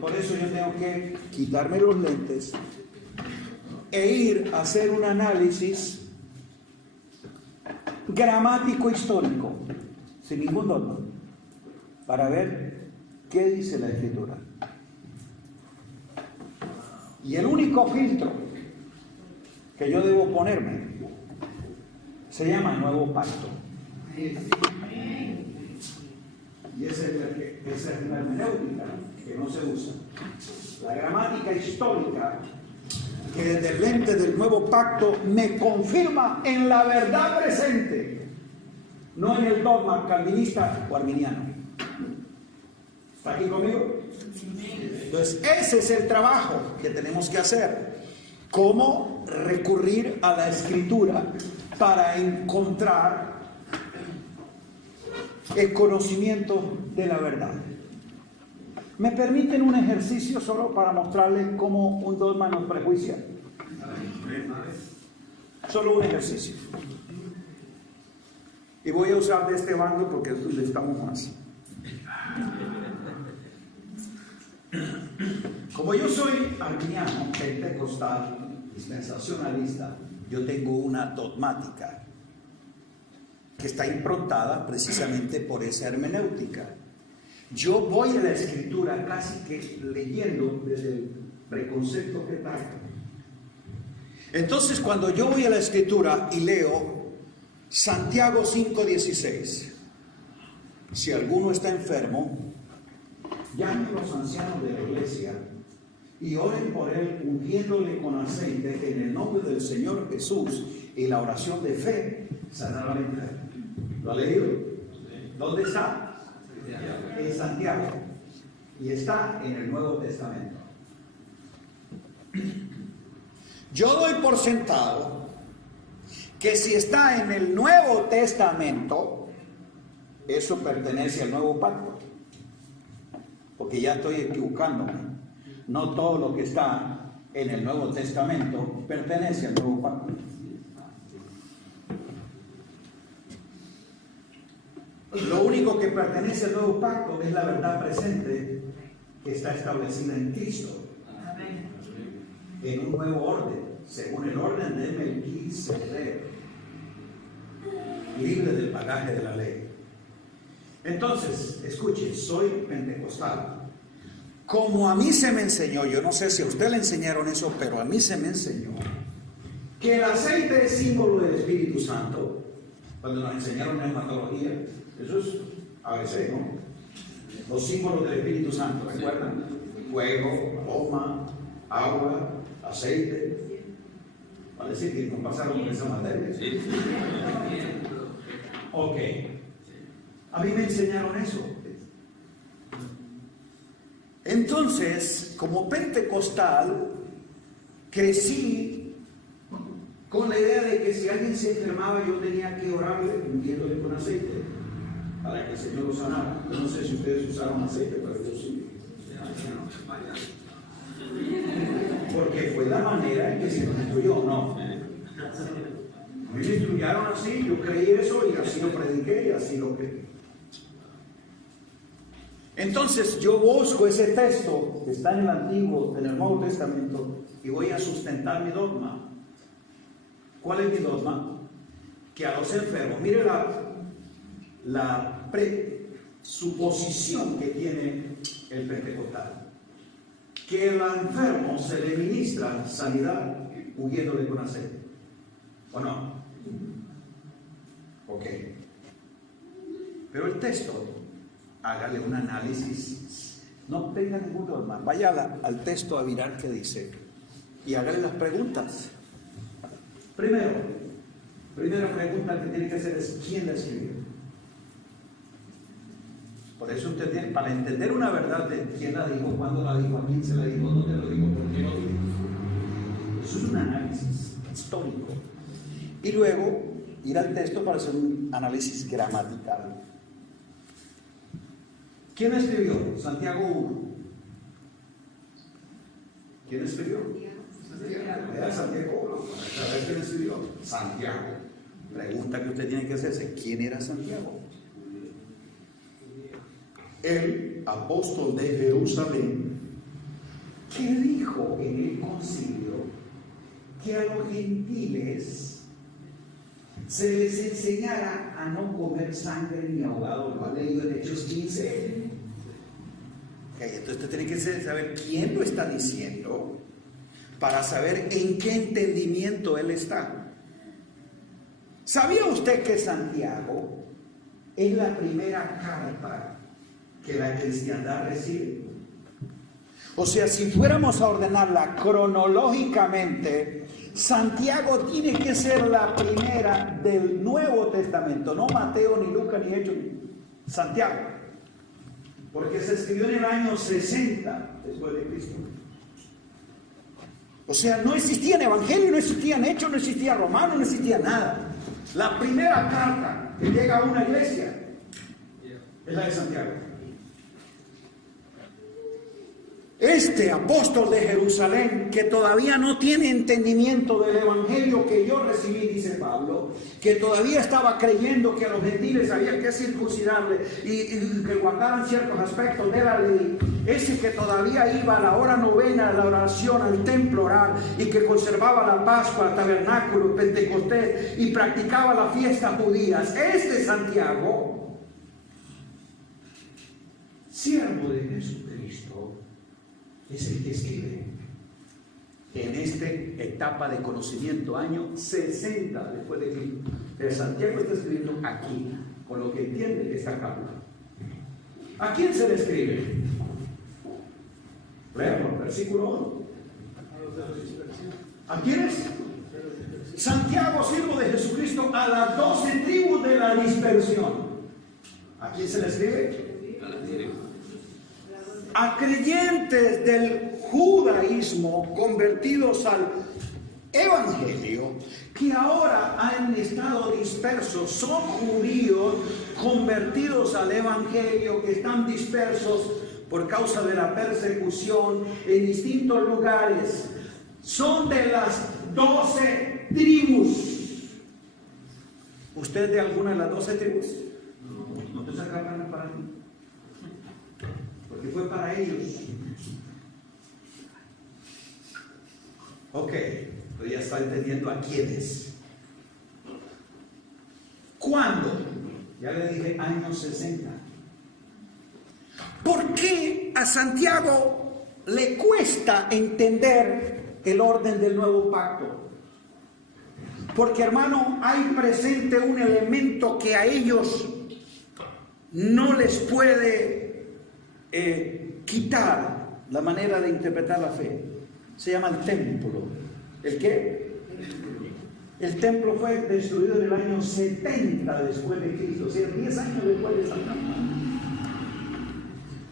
Por eso yo tengo que quitarme los lentes e ir a hacer un análisis gramático histórico, sin ningún dogma, para ver qué dice la escritura. Y el único filtro que yo debo ponerme se llama el Nuevo Pacto. Y esa es la hermenéutica que no se usa. La gramática histórica que desde el lente del Nuevo Pacto me confirma en la verdad presente, no en el dogma calvinista o arminiano. ¿Está aquí conmigo? Entonces, ese es el trabajo que tenemos que hacer. ¿Cómo recurrir a la escritura para encontrar el conocimiento de la verdad? ¿Me permiten un ejercicio solo para mostrarles cómo un dogma nos prejuicia? Solo un ejercicio. Y voy a usar de este bando porque es donde estamos más. Como yo soy arminiano, pentecostal, dispensacionalista, yo tengo una dogmática que está improntada precisamente por esa hermenéutica. Yo voy a la escritura casi que leyendo desde el preconcepto que traigo. Entonces, cuando yo voy a la escritura y leo Santiago 5:16, si alguno está enfermo, llamen a los ancianos de la iglesia y oren por él, ungiéndole con aceite en el nombre del Señor Jesús, y la oración de fe sanará la enfermedad. ¿Lo ha leído? ¿Dónde está? En Santiago. Y está en el Nuevo Testamento. Yo doy por sentado que si está en el Nuevo Testamento, eso pertenece al Nuevo Pacto. Porque ya estoy equivocándome. No todo lo que está en el Nuevo Testamento pertenece al Nuevo Pacto. Lo único único que pertenece al nuevo pacto es la verdad presente que está establecida en Cristo. En un nuevo orden, según el orden de Melquisedec, libre del bagaje de la ley. Entonces, escuche, soy pentecostal. Como a mí se me enseñó, yo no sé si a usted le enseñaron eso, pero a mí se me enseñó que el aceite es símbolo del Espíritu Santo. Cuando nos enseñaron neumatología, eso es ABC, ¿no? Los símbolos del Espíritu Santo, ¿recuerdan? Fuego, paloma, agua, aceite. Vale decir que no pasaron por esa materia. ¿Sí? Ok. A mí me enseñaron eso. Entonces, como pentecostal, crecí con la idea de que si alguien se enfermaba, yo tenía que orarle, ungiéndole con aceite, para que el Señor lo sanara. Yo no sé si ustedes usaron aceite, pero yo sí. Porque fue la manera en que se nos instruyó, ¿no? A mí me instruyeron así, yo creí eso y así lo prediqué y así lo creí. Entonces yo busco ese texto que está en el Antiguo, en el Nuevo Testamento, y voy a sustentar mi dogma. ¿Cuál es mi dogma? Que a los enfermos, mire la presuposición que tiene el pentecostal, que al enfermo se le ministra sanidad ungiéndole con aceite. ¿O no? Ok. Pero el texto, hágale un análisis, no tenga ningún dogma, vaya al texto a mirar qué dice y hágale las preguntas. Primera pregunta que tiene que hacer es ¿quién la escribió? Por eso usted tiene, para entender una verdad de quién la dijo, cuándo la dijo, a quién se la dijo, dónde lo dijo, por qué lo dijo. Eso es un análisis histórico. Y luego ir al texto para hacer un análisis gramatical. ¿Quién escribió? Santiago 1. ¿Quién escribió? Era Santiago 1. A ver quién escribió. Santiago. Pregunta que usted tiene que hacerse: ¿quién era Santiago? El apóstol de Jerusalén, que dijo en el concilio que a los gentiles se les enseñara a no comer sangre ni ahogado, lo ha leído en Hechos 15. Okay, entonces usted tiene que saber quién lo está diciendo para saber en qué entendimiento él está. ¿Sabía usted que Santiago es la primera carta que la cristiandad recibe? O sea, si fuéramos a ordenarla cronológicamente, Santiago tiene que ser la primera del Nuevo Testamento, no Mateo, ni Lucas, ni Hechos, Santiago, porque se escribió en el año 60 después de Cristo. O sea, no existían evangelios, no existían hechos, no existía romano, no existía nada. La primera carta que llega a una iglesia es la de Santiago. Este apóstol de Jerusalén, que todavía no tiene entendimiento del evangelio que yo recibí, dice Pablo, que todavía estaba creyendo que a los gentiles había que circuncidarle y que guardaran ciertos aspectos de la ley, ese que todavía iba a la hora novena, a la oración, al templo orar, y que conservaba la Pascua, el tabernáculo, el Pentecostés, y practicaba las fiestas judías, este Santiago, siervo de Jesucristo, es el que escribe en esta etapa de conocimiento, año 60 después de Cristo. Pero Santiago está escribiendo aquí, con lo que entiende esta carta. ¿A quién se le escribe? Leemos, versículo 1. ¿A quiénes? Santiago, siervo de Jesucristo, a las 12 tribus de la dispersión. ¿A quién se le escribe? A las tribus. A creyentes del judaísmo convertidos al evangelio, que ahora han estado dispersos, son judíos convertidos al evangelio, que están dispersos por causa de la persecución en distintos lugares. Son de las 12 tribus. ¿Usted es de alguna de las 12 tribus? No te esa carta no es para mí, porque fue para ellos. Ok, pero ya está entendiendo a quiénes. ¿Cuándo? Ya le dije, años 60. ¿Por qué a Santiago le cuesta entender el orden del nuevo pacto? Porque, hermano, hay presente un elemento que a ellos no les puede quitar la manera de interpretar la fe. Se llama el templo. ¿El qué? El templo fue destruido en el año 70 después de Cristo, o sea, 10 años después de Santiago.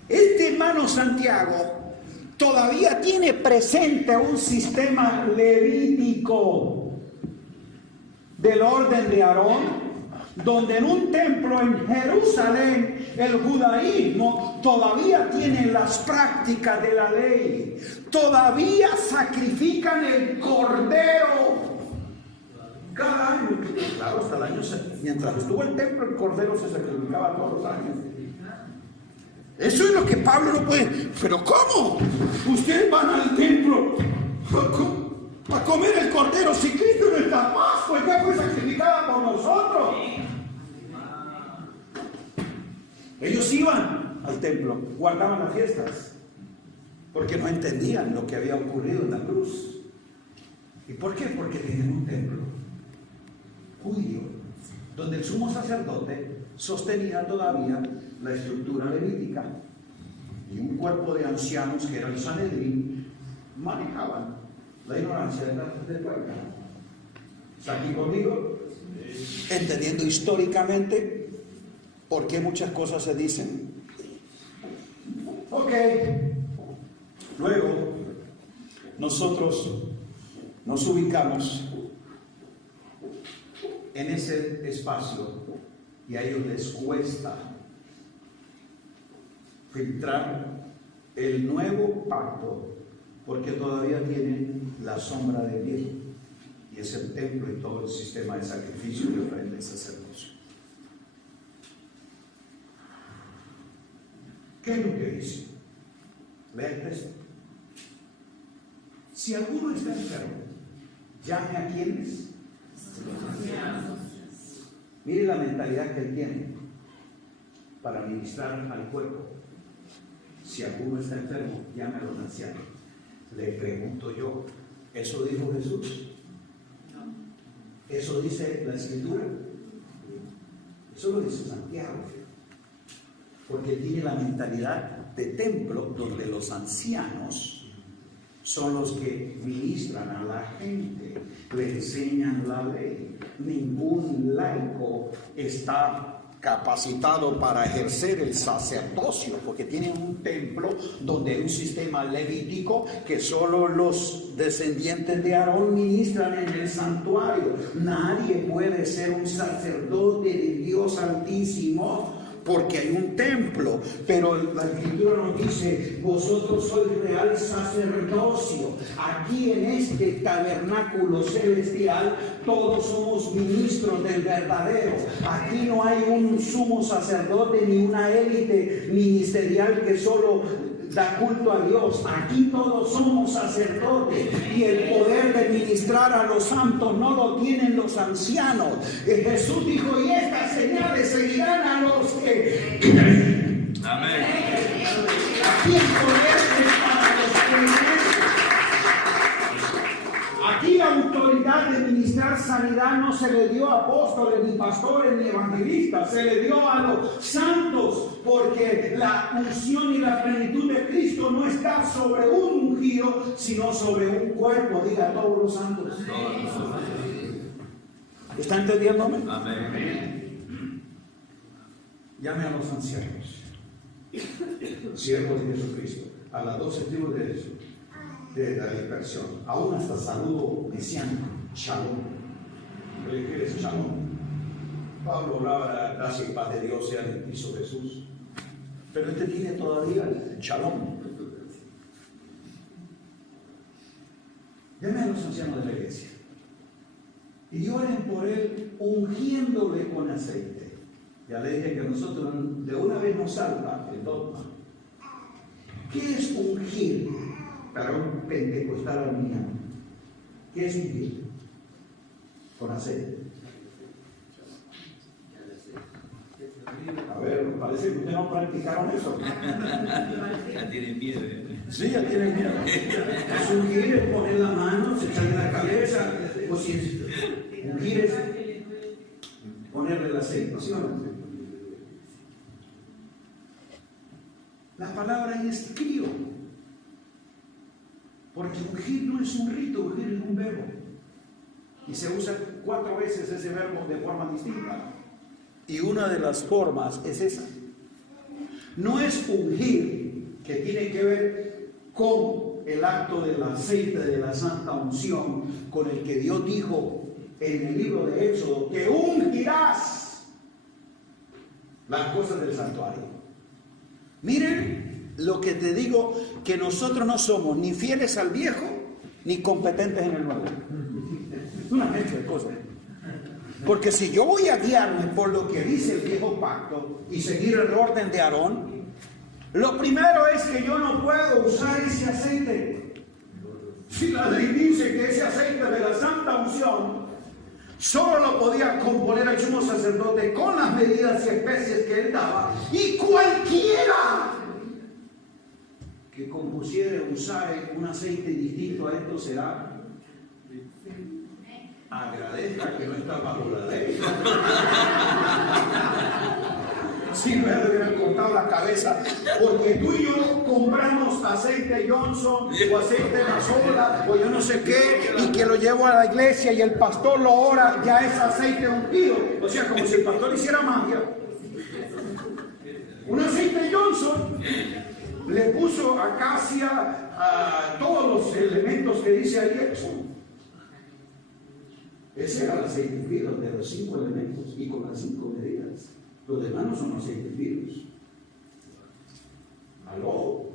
Este hermano Santiago todavía tiene presente un sistema levítico del orden de Aarón, donde en un templo en Jerusalén el judaísmo todavía tiene las prácticas de la ley, todavía sacrifican el cordero cada año. Claro, hasta el año, mientras estuvo el templo, el cordero se sacrificaba todos los años. Eso es lo que Pablo no puede. Pero ¿cómo? Ustedes van al templo a comer el cordero si Cristo no está más, pues ya fue sacrificada por nosotros. Ellos iban al templo, guardaban las fiestas, porque no entendían lo que había ocurrido en la cruz. ¿Y por qué? Porque tenían un templo judío, donde el sumo sacerdote sostenía todavía la estructura levítica, y un cuerpo de ancianos que era el Sanedrín manejaban la ignorancia del pueblo. ¿Está aquí conmigo? Entendiendo históricamente por qué muchas cosas se dicen. Ok. Luego, nosotros nos ubicamos en ese espacio y a ellos les cuesta filtrar el nuevo pacto, porque todavía tienen la sombra del viejo, y es el templo y todo el sistema de sacrificio y ofrenda y sacerdocio. ¿Qué es lo que dice? Lea el texto. Si alguno está enfermo, llame a quienes. Mire la mentalidad que él tiene para ministrar al cuerpo. Si alguno está enfermo, llame a los ancianos. Le pregunto yo, ¿eso dijo Jesús? ¿Eso dice la Escritura? Eso lo dice Santiago, porque tiene la mentalidad de templo, donde los ancianos son los que ministran a la gente, le enseñan la ley. Ningún laico está capacitado para ejercer el sacerdocio, porque tienen un templo donde hay un sistema levítico que solo los descendientes de Aarón ministran en el santuario. Nadie puede ser un sacerdote de Dios Altísimo porque hay un templo, pero la Escritura nos dice: vosotros sois real sacerdocio. Aquí en este tabernáculo celestial todos somos ministros del verdadero. Aquí no hay un sumo sacerdote ni una élite ministerial que solo da culto a Dios. Aquí todos somos sacerdotes, y el poder de ministrar a los santos no lo tienen los ancianos. Jesús dijo: y estas señales seguirán a los que Amén. Aquí el poder es para los creyentes. Aquí la autoridad de ministrar sanidad no se le dio a apóstoles, ni pastores, ni evangelistas, se le dio a los santos, porque la unción y la plenitud de Cristo no está sobre un ungido, sino sobre un cuerpo. Diga: todos los santos. ¿Está entendiéndome? Amén. Llame a los ancianos, siervos de Jesucristo, a las 12 tribus de la dispersión, aún hasta saludo mesiánico, shalom. ¿Qué es shalom? Pablo hablaba de la gracia y paz de Dios sea en Cristo Jesús, pero este tiene todavía el shalom. Llame a los ancianos de la iglesia y oren por él, ungiéndole con aceite. Ya le dije que a nosotros de una vez nos salta el dogma. ¿Qué es ungir para un pentecostal arminiano? ¿Qué es ungir? Con aceite. A ver, parece que ustedes no practicaron eso. Ya tienen miedo. Sí, ya tienen miedo. Es ungir, es poner la mano, se echarle la cabeza, o si es ungir es ponerle el aceite, ¿sí o no? La palabra ahí es crío. Porque ungir no es un rito, ungir es un verbo. Y se usa 4 veces ese verbo de forma distinta. Y una de las formas es esa. No es ungir, que tiene que ver con el acto del aceite de la santa unción, con el que Dios dijo en el libro de Éxodo, que ungirás las cosas del santuario. Miren lo que te digo, que nosotros no somos ni fieles al viejo, ni competentes en el nuevo. Una mezcla de cosas. Porque si yo voy a guiarme por lo que dice el viejo pacto y seguir el orden de Aarón, lo primero es que yo no puedo usar ese aceite. Si la ley dice que ese aceite de la santa unción solo lo podía componer el sumo sacerdote con las medidas y especies que él daba, y cualquiera que compusiera usar un aceite distinto a esto será, agradezca que no está bajo la ley. Si no le hubieran cortado la cabeza, porque tú y yo compramos aceite Johnson o aceite Mazola o yo no sé qué, y que lo llevo a la iglesia y el pastor lo ora, ya es aceite ungido. O sea, como si el pastor hiciera magia. Un aceite Johnson le puso acacia a todos los elementos que dice ahí Epson. Ese era el aceite ungido de los 5 elementos y con las 5 medidas. Los demás no son aceites ungidos. ¿Aló?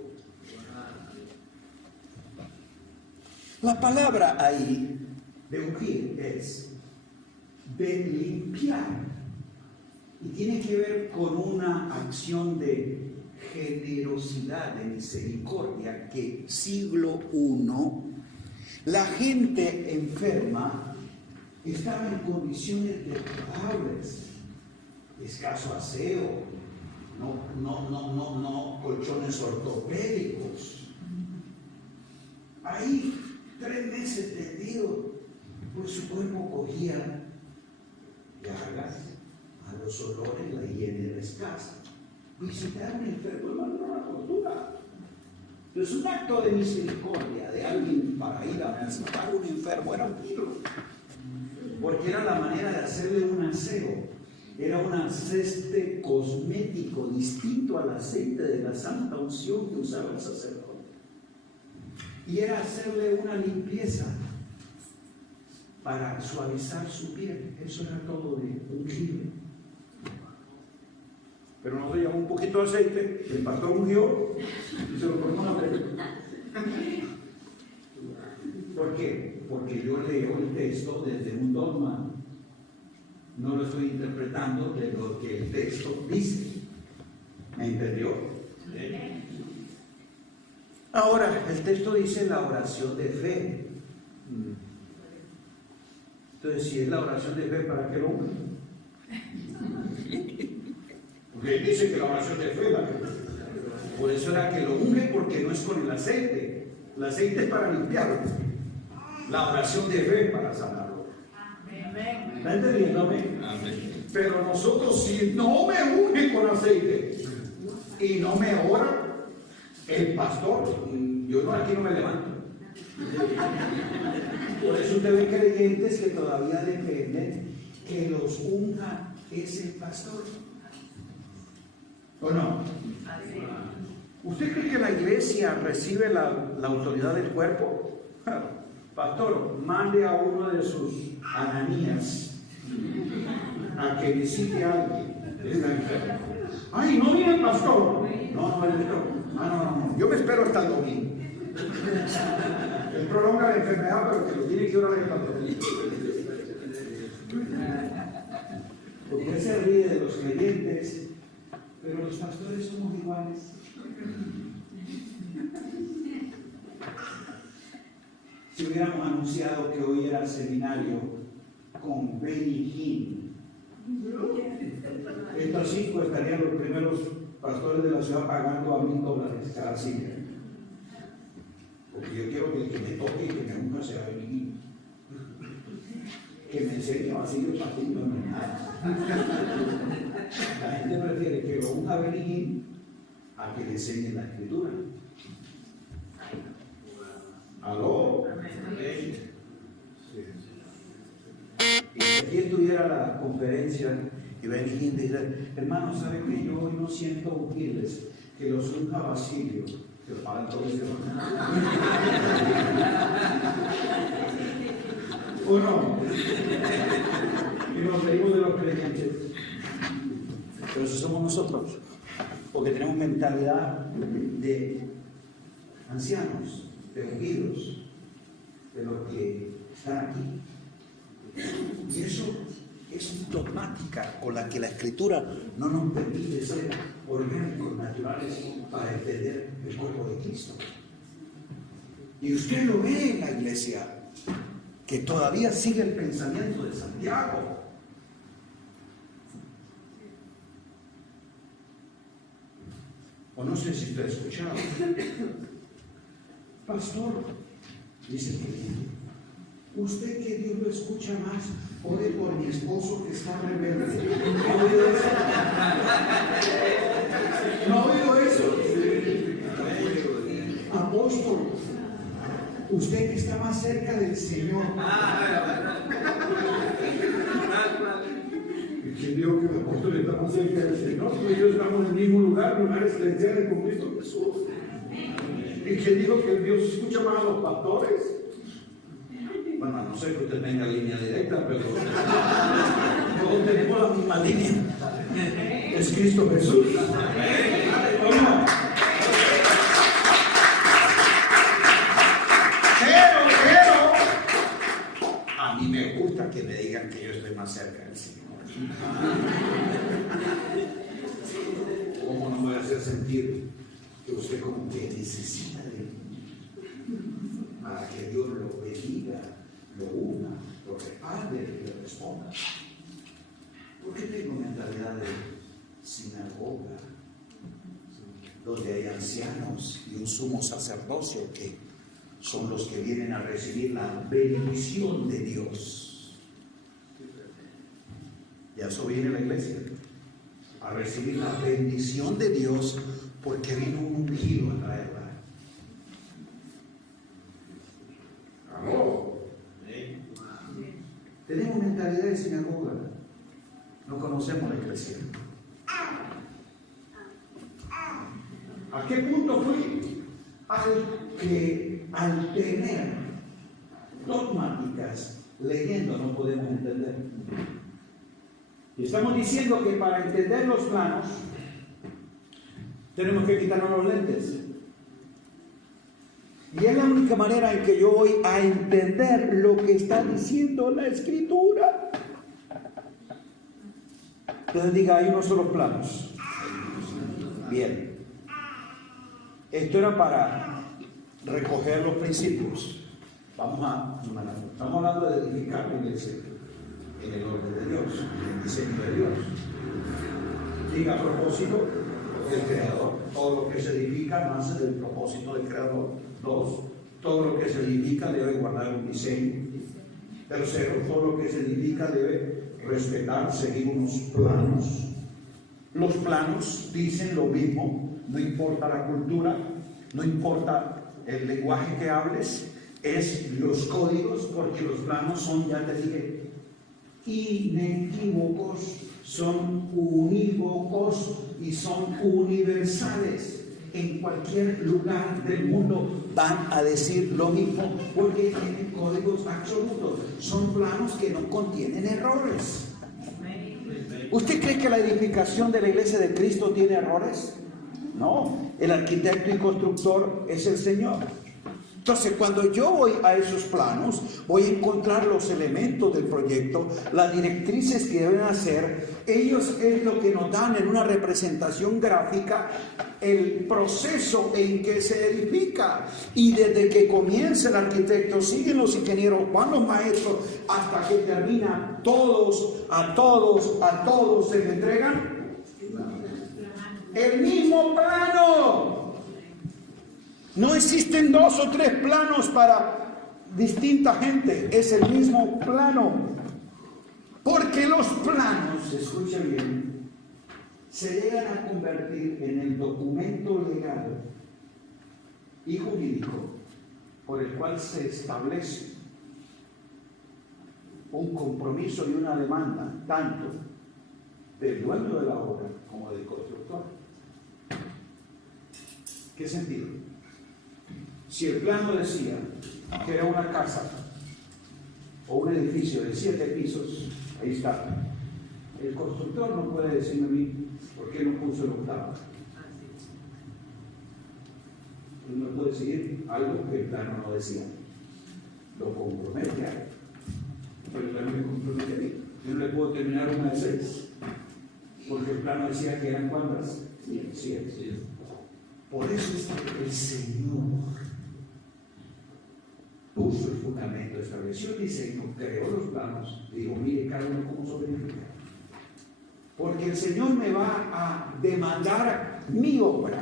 La palabra ahí de ungir es de limpiar y tiene que ver con una acción de generosidad, de misericordia, que siglo I la gente enferma estaba en condiciones deplorables, escaso aseo, no colchones ortopédicos. Ahí 3 meses tendido, pues su cuerpo cogía llagas, a los olores, la higiene era escasa. Visitar a un enfermo, hermano, era una tortura. Es un acto de misericordia de alguien para ir a visitar a un enfermo, era un tiro. Porque era la manera de hacerle un aseo. Era un aceite cosmético distinto al aceite de la santa unción que usaba el sacerdote. Y era hacerle una limpieza para suavizar su piel. Eso era todo de ungir. Pero nosotros llevamos un poquito de aceite, el pastor ungió y se lo ponemos a ver. ¿Por qué? Porque yo leo el texto desde un dogma. No lo estoy interpretando de lo que el texto dice. ¿Me entendió? Ahora, el texto dice la oración de fe. Entonces, si es la oración de fe, ¿para qué lo unge? Porque dice que la oración de fe, por eso era que lo unge, porque no es con el aceite. El aceite es para limpiarlo. La oración de fe para sanarlo. ¿Está entendiendo? Amén. Pero nosotros, si no me unge con aceite y no me ora el pastor, yo aquí no me levanto. Por eso usted ve creyentes que todavía dependen que los unja ese pastor. ¿O no? ¿Usted cree que la iglesia recibe la autoridad del cuerpo? Pastor, mande a uno de sus ananías a que visite a alguien. Está enfermo. Ay, no viene el pastor. No, el pastor. No. Yo me espero hasta el domingo. Él prolonga la enfermedad, pero que lo tiene que orar el pastor. Usted se ríe de los creyentes, pero los pastores somos iguales. Si hubiéramos anunciado que hoy era el seminario con Benny Hinn, estos 5 estarían los primeros pastores de la ciudad pagando a $1,000 cada silla. Porque yo quiero que el que me toque y que me unja sea Benny Hinn. Que me enseñe así de pastillo. La gente prefiere que lo unja Benny Hinn a que le enseñe la escritura. ¿Aló? Y si aquí estuviera la conferencia y Benny Hinn dice, hermano, ¿sabe que yo hoy no siento ungirles? Que los unja Basilio, que lo pagan todos los ¿o no? Y nos reímos de los creyentes. Pero eso somos nosotros, porque tenemos mentalidad de ancianos, de ungidos, de los que están aquí. Y eso es dogmática con la que la Escritura no nos permite ser orgánicos, naturales, para entender el cuerpo de Cristo. Y usted lo ve en la iglesia, que todavía sigue el pensamiento de Santiago. O no sé si usted ha escuchado. Pastor, dice que usted que Dios lo escucha más, ore por mi esposo que está rebelde. ¿No ha oído eso? Apóstol, usted que está más cerca del Señor. ¿Quién dijo que el apóstol está más cerca del Señor? Nosotros estamos en el mismo lugar, lugares celestiales con Cristo Jesús. ¿Y quién dijo que Dios escucha más a los pastores? Bueno, no sé que usted tenga línea directa, pero todos tenemos la misma línea. Es Cristo Jesús. Bueno, pero a mí me gusta que me digan que yo estoy más cerca del Señor. ¿Cómo no me voy a hacer sentir que usted como que necesita de mí para que Dios lo bendiga, lo una, lo respalde y le responda? ¿Por qué tengo mentalidad de sinagoga, donde hay ancianos y un sumo sacerdocio que son los que vienen a recibir la bendición de Dios? Y a eso viene la iglesia, a recibir la bendición de Dios, porque vino un ungido a traerla. ¿Aló? Tenemos mentalidad de sinagoga, no conocemos la iglesia. ¿A qué punto fui? Al tener dogmáticas, leyendo no podemos entender. Y estamos diciendo que para entender los planos tenemos que quitarnos los lentes. Y es la única manera en que yo voy a entender lo que está diciendo la Escritura. Entonces diga, hay unos solos planos. Bien. Esto era para recoger los principios. Estamos hablando de edificar la iglesia en el orden de Dios, en el diseño de Dios. Diga, propósito del Creador. Todo lo que se edifica nace del propósito del Creador. 2. Todo lo que se edifica debe guardar un diseño. 3. Todo lo que se edifica debe respetar, seguir unos planos. Los planos dicen lo mismo, no importa la cultura, no importa el lenguaje que hables, es los códigos, porque los planos son, ya te dije, inequívocos, son unívocos y son universales. En cualquier lugar del mundo van a decir lo mismo, porque tienen códigos absolutos. Son planos que no contienen errores. ¿Usted cree que la edificación de la iglesia de Cristo tiene errores? No, el arquitecto y constructor es el Señor. Entonces, cuando yo voy a esos planos, voy a encontrar los elementos del proyecto, las directrices que deben hacer. Ellos es lo que nos dan en una representación gráfica el proceso en que se edifica. Y desde que comienza el arquitecto, siguen los ingenieros, van los maestros, hasta que termina, a todos se le entregan el mismo plano. No existen 2 o 3 planos para distinta gente, es el mismo plano. Porque los planos, escuchen bien, se llegan a convertir en el documento legal y jurídico por el cual se establece un compromiso y una demanda tanto del dueño de la obra como del constructor. ¿Qué sentido? Si el plano decía que era una casa o un edificio de 7 pisos, ahí está. El constructor no puede decirme a mí por qué no puso el octavo. Él no puede decir algo que el plano no decía. Lo compromete a él. Pero el plano me compromete a mí. Yo no le puedo terminar una de 6, porque el plano decía que eran ¿cuántas? 7. Por eso es que el Señor puso el fundamento, estableció el diseño, creó los planos, digo, mire cada uno cómo sobrevive. Porque el Señor me va a demandar mi obra,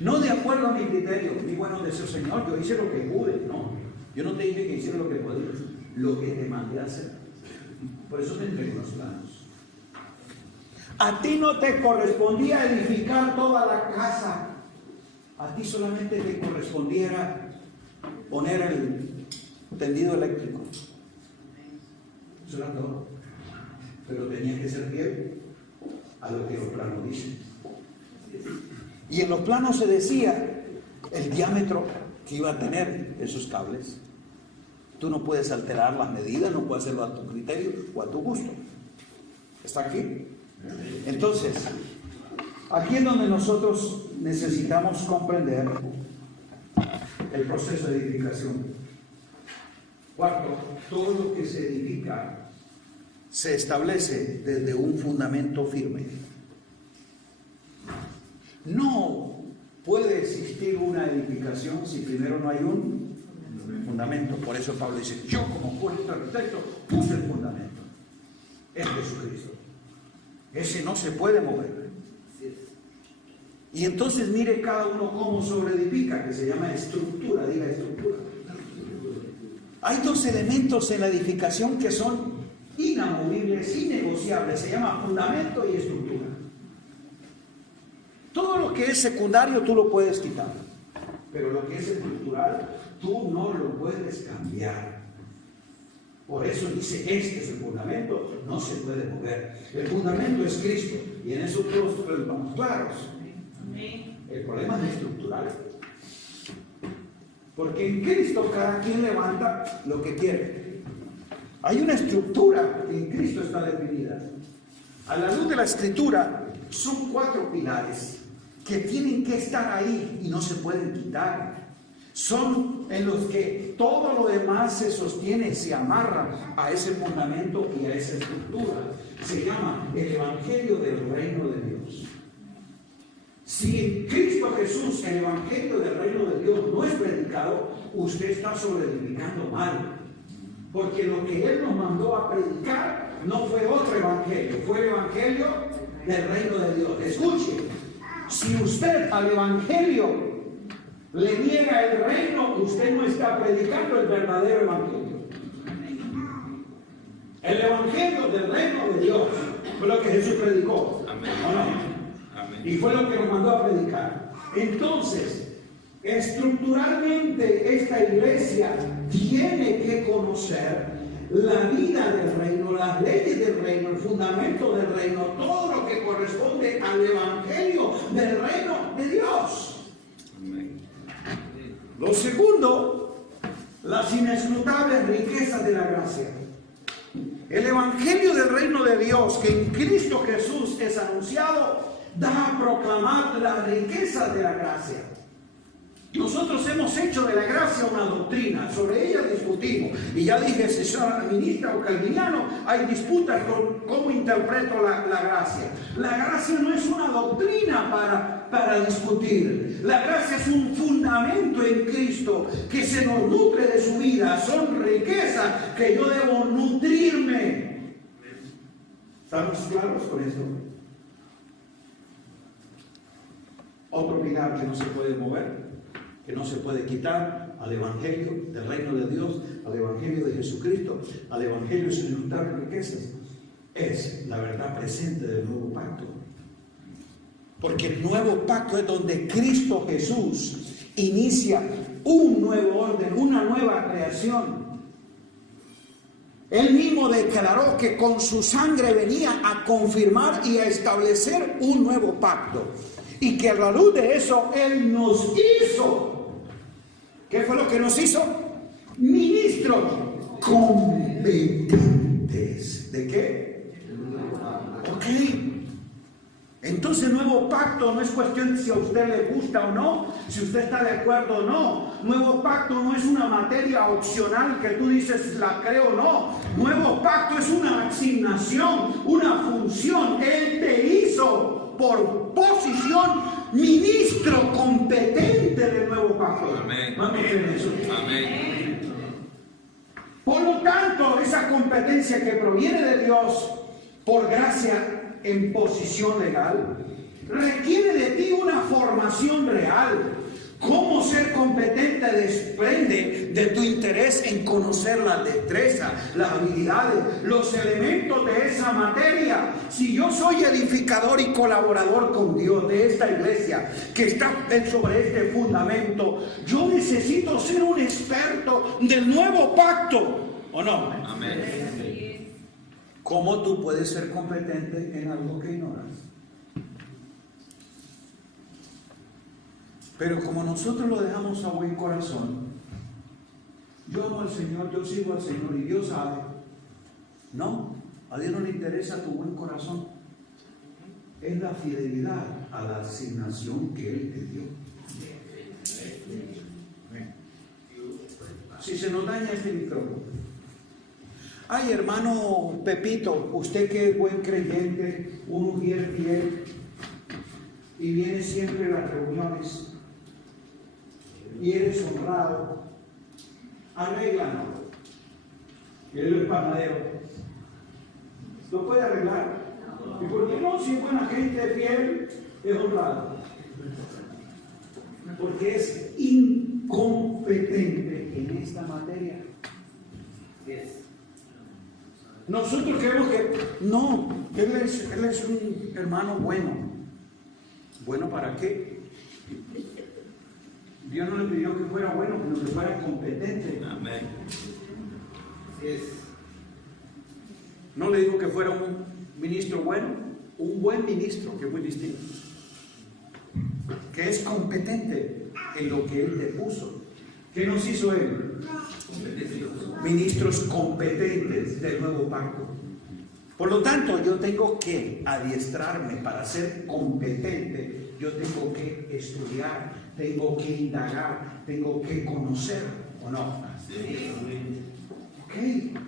no de acuerdo a mi criterio, mi buenos deseos, Señor, yo hice lo que pude, no, yo no te dije que hiciera lo que podía, lo que te mandé a hacer. Por eso te entrego los planos. A ti no te correspondía edificar toda la casa, a ti solamente te correspondiera poner el tendido eléctrico. Eso era todo. Pero tenía que ser fiel a lo que los planos dicen. Y en los planos se decía el diámetro que iba a tener esos cables. Tú no puedes alterar las medidas, no puedes hacerlo a tu criterio o a tu gusto. ¿Está aquí? Entonces, aquí es donde nosotros necesitamos comprender el proceso de edificación. Cuarto, todo lo que se edifica se establece desde un fundamento firme. No puede existir una edificación si primero no hay un fundamento. Por eso Pablo dice, yo como arquitecto puse el fundamento. Es Jesucristo. Ese no se puede mover. Y entonces mire cada uno cómo sobreedifica, que se llama estructura, diga estructura. Hay 2 elementos en la edificación que son inamovibles, innegociables, se llama fundamento y estructura. Todo lo que es secundario tú lo puedes quitar, pero lo que es estructural tú no lo puedes cambiar. Por eso dice, este es el fundamento, no se puede mover. El fundamento es Cristo, y en eso todos estamos claros. El problema es estructural. Porque en Cristo cada quien levanta lo que quiere. Hay una estructura que en Cristo está definida. A la luz de la Escritura, son 4 pilares que tienen que estar ahí y no se pueden quitar. Son en los que todo lo demás se sostiene, se amarra a ese fundamento y a esa estructura. Se llama el Evangelio del Reino de Dios. Si en Cristo Jesús el Evangelio del Reino de Dios no es predicado, usted está sobreedificando mal. Porque lo que Él nos mandó a predicar no fue otro Evangelio, fue el Evangelio del Reino de Dios. Escuche, si usted al Evangelio le niega el reino, usted no está predicando el verdadero Evangelio. El Evangelio del Reino de Dios fue lo que Jesús predicó. Amén. ¿O no? Y fue lo que nos mandó a predicar. Entonces, estructuralmente esta iglesia tiene que conocer la vida del reino, las leyes del reino, el fundamento del reino, todo lo que corresponde al Evangelio del Reino de Dios. Amén. Lo segundo, las inescrutables riquezas de la gracia. El Evangelio del Reino de Dios que en Cristo Jesús es anunciado da a proclamar las riquezas de la gracia. Nosotros hemos hecho de la gracia una doctrina, sobre ella discutimos. Y ya dije, si soy ministra o calviniano, hay disputas con cómo interpreto la gracia. La gracia no es una doctrina para discutir. La gracia es un fundamento en Cristo que se nos nutre de su vida. Son riquezas que yo debo nutrirme. ¿Estamos claros con esto? Otro pilar que no se puede mover, que no se puede quitar al Evangelio del reino de Dios, al Evangelio de Jesucristo, al Evangelio sin juntar riquezas, es la verdad presente del nuevo pacto. Porque el nuevo pacto es donde Cristo Jesús inicia un nuevo orden, una nueva creación. Él mismo declaró que con su sangre venía a confirmar y a establecer un nuevo pacto. Y que a la luz de eso, Él nos hizo. ¿Qué fue lo que nos hizo? Ministros competentes. ¿De qué? Ok. Entonces el nuevo pacto no es cuestión de si a usted le gusta o no, si usted está de acuerdo o no. Nuevo pacto no es una materia opcional que tú dices la creo o no. Nuevo pacto es una asignación, una función. Él te hizo por posición ministro competente del nueevo pacto. Amén. Amén. Amén. Por lo tanto, esa competencia que proviene de Dios por gracia en posición legal requiere de ti una formación real. Cómo ser competente desprende de tu interés en conocer la destreza, las habilidades, los elementos de esa materia. Si yo soy edificador y colaborador con Dios de esta iglesia que está sobre este fundamento, yo necesito ser un experto del nuevo pacto, ¿o no? Amén. ¿Cómo tú puedes ser competente en algo que ignoras? Pero como nosotros lo dejamos a buen corazón, yo amo al Señor, yo sigo al Señor y Dios sabe. No, a Dios no le interesa tu buen corazón. Es la fidelidad a la asignación que Él te dio. Si se nos daña este micrófono. Ay, hermano Pepito, usted que es buen creyente, un mujer fiel y viene siempre a las reuniones y eres honrado, arréglalo. Él es panadero. ¿Lo puede arreglar? ¿Y por qué no? Si es buena gente, fiel, es honrado. Porque es incompetente en esta materia. Nosotros creemos que no, él es un hermano bueno. ¿Bueno para qué? Dios no le pidió que fuera bueno, sino que fuera competente. Amén. No le dijo que fuera un ministro bueno, un buen ministro, que es muy distinto. Que es competente en lo que Él te puso. ¿Qué nos hizo Él? Ministros competentes del nuevo pacto. Por lo tanto, yo tengo que adiestrarme para ser competente. Yo tengo que estudiar, tengo que indagar, tengo que conocer, ¿o no? Ok,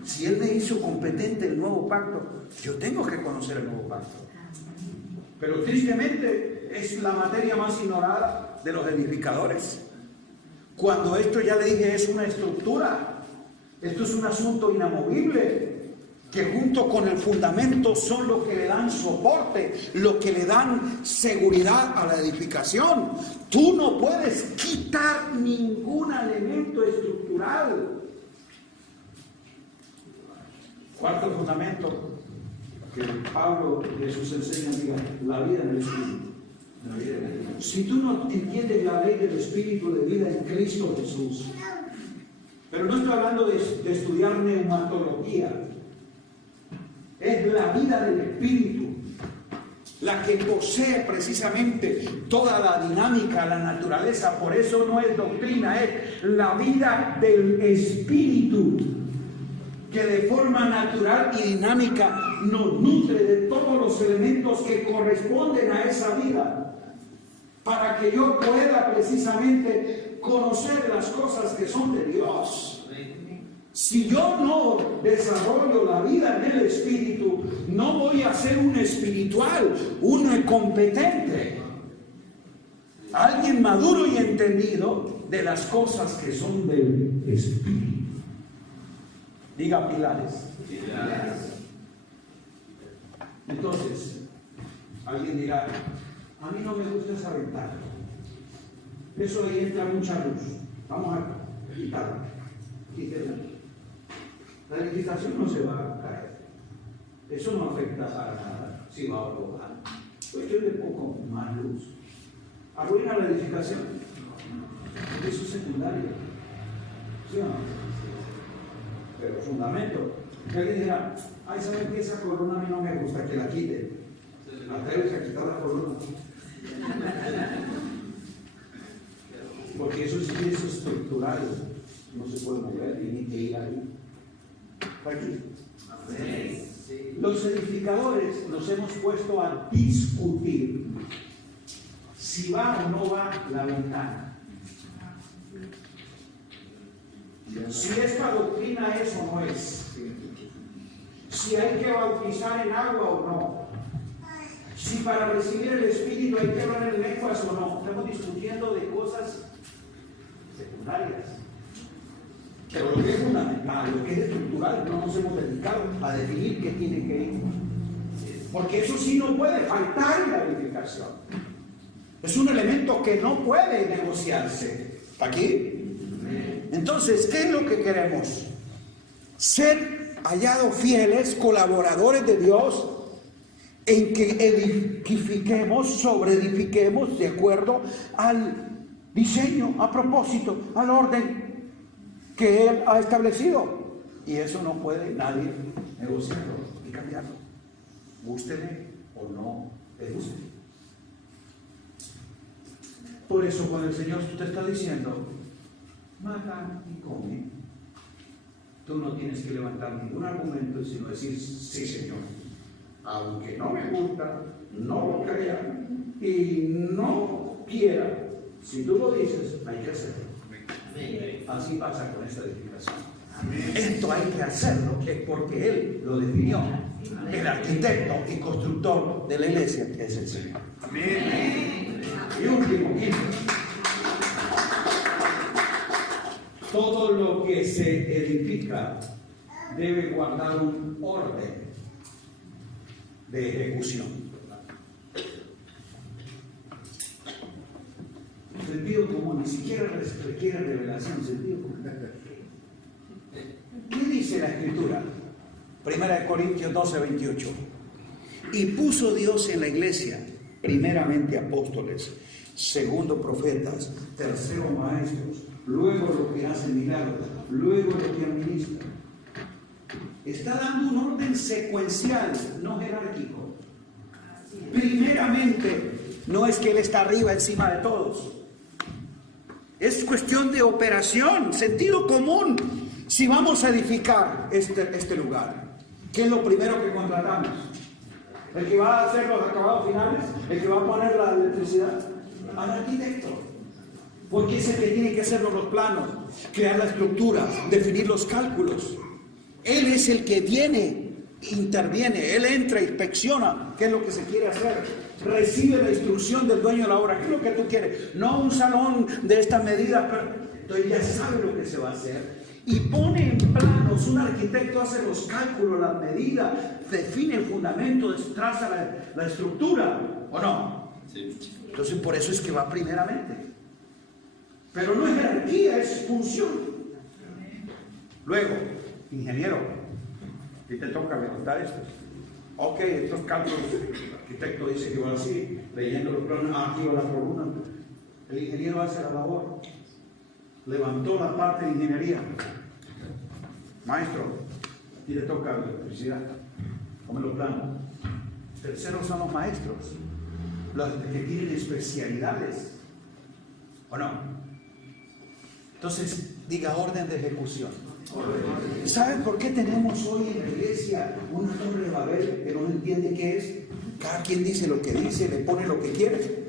si Él me hizo competente el nuevo pacto, yo tengo que conocer el nuevo pacto. Pero tristemente es la materia más ignorada de los edificadores. Cuando esto, ya le dije, es una estructura, esto es un asunto inamovible, que junto con el fundamento son los que le dan soporte, los que le dan seguridad a la edificación. Tú no puedes quitar ningún elemento estructural. Cuarto fundamento que Pablo Jesús enseña, diga, la vida en el Espíritu. Si tú no entiendes la ley del Espíritu de vida en Cristo Jesús, pero no estoy hablando de estudiar neumatología, es la vida del Espíritu la que posee precisamente toda la dinámica, la naturaleza. Por eso no es doctrina, es la vida del Espíritu que de forma natural y dinámica nos nutre de todos los elementos que corresponden a esa vida, para que yo pueda precisamente conocer las cosas que son de Dios. Si yo no desarrollo la vida en el Espíritu, no voy a ser un espiritual, un competente, alguien maduro y entendido de las cosas que son del Espíritu. Diga pilares. Entonces, alguien dirá, a mí no me gusta esa ventana. Eso ahí entra mucha luz. Vamos a quitarla. Quítela. La edificación no se va a caer. Eso no afecta para nada. Si va a arrojar. Pues yo le pongo más luz. ¿Arruina la edificación? Eso es secundario. ¿Sí o no? Pero fundamento. Alguien dirá, ay, ¿saben qué? Esa corona a mí no me gusta, que la quite. Atrévese a quitar la corona. Porque eso sí es estructural. No se puede mover, tiene que ir ahí. Aquí. Los edificadores nos hemos puesto a discutir si va o no va la ventana. Si esta doctrina es o no es. Si hay que bautizar en agua o no. Si para recibir el Espíritu hay que hablar en lenguas o no. Estamos discutiendo de cosas secundarias. Pero lo que es fundamental, lo que es estructural, no nos hemos dedicado a definir qué tiene que ir. Porque eso sí no puede faltar en la edificación. Es un elemento que no puede negociarse. ¿Aquí? Entonces, ¿qué es lo que queremos? Ser hallados fieles, colaboradores de Dios, en que edifiquemos, sobreedifiquemos de acuerdo al diseño, a propósito, al orden que Él ha establecido. Y eso no puede nadie negociarlo y cambiarlo. Gústele o no te guste. Por eso cuando el Señor te está diciendo, mata y come, tú no tienes que levantar ningún argumento, sino decir, sí Señor, aunque no me gusta, no lo crea y no quiera, si tú lo dices, hay que hacerlo. Así pasa con esta edificación. Esto hay que hacerlo porque Él lo definió. El arquitecto y constructor de la iglesia es el Señor. Amén. Y último, quinto. Todo lo que se edifica debe guardar un orden de ejecución. Sentido común, ni siquiera requiere revelación, sentido común. ¿Qué dice la Escritura? 1 Corintios 12, 28. Y puso Dios en la iglesia, primeramente apóstoles, segundo profetas, tercero maestros, luego los que hacen milagros, luego los que administran. Está dando un orden secuencial, no jerárquico. Primeramente, no es que Él está arriba encima de todos. Es cuestión de operación, sentido común. Si vamos a edificar este lugar, ¿qué es lo primero que contratamos? ¿El que va a hacer los acabados finales? ¿El que va a poner la electricidad? Al arquitecto. Porque es el que tiene que hacer los planos, crear la estructura, definir los cálculos. Él es el que viene, interviene, él entra, inspecciona qué es lo que se quiere hacer. Recibe la instrucción del dueño de la obra. ¿Qué es lo que tú quieres? No un salón de estas medidas, pero entonces ya sabe lo que se va a hacer. Y pone en planos, un arquitecto hace los cálculos, las medidas, define el fundamento, traza la estructura, ¿o no? Sí. Entonces por eso es que va primeramente. Pero no es jerarquía, es función. Luego, ingeniero, ¿y te toca levantar esto? Ok, estos cálculos, el arquitecto dice que va así, leyendo los planos, aquí va la columna. El ingeniero hace la labor. Levantó la parte de ingeniería. Maestro, a ti le toca la electricidad. Come los planos. Terceros son los maestros, los que tienen especialidades. ¿O no? Entonces, diga orden de ejecución. ¿Saben por qué tenemos hoy en la iglesia una torre de Babel que no entiende qué es? Cada quien dice lo que dice, le pone lo que quiere.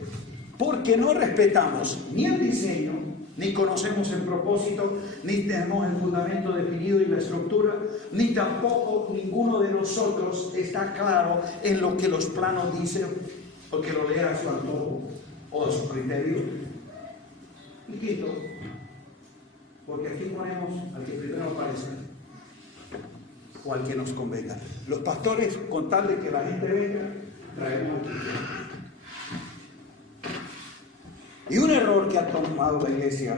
Porque no respetamos ni el diseño, ni conocemos el propósito, ni tenemos el fundamento definido y la estructura, ni tampoco ninguno de nosotros está claro en lo que los planos dicen, o que lo lea a su antojo o a su criterio. Y quinto, porque aquí ponemos al que primero aparezca o al que nos convenga. Los pastores, con tal de que la gente venga, traemos aquí. Y un error que ha tomado la iglesia,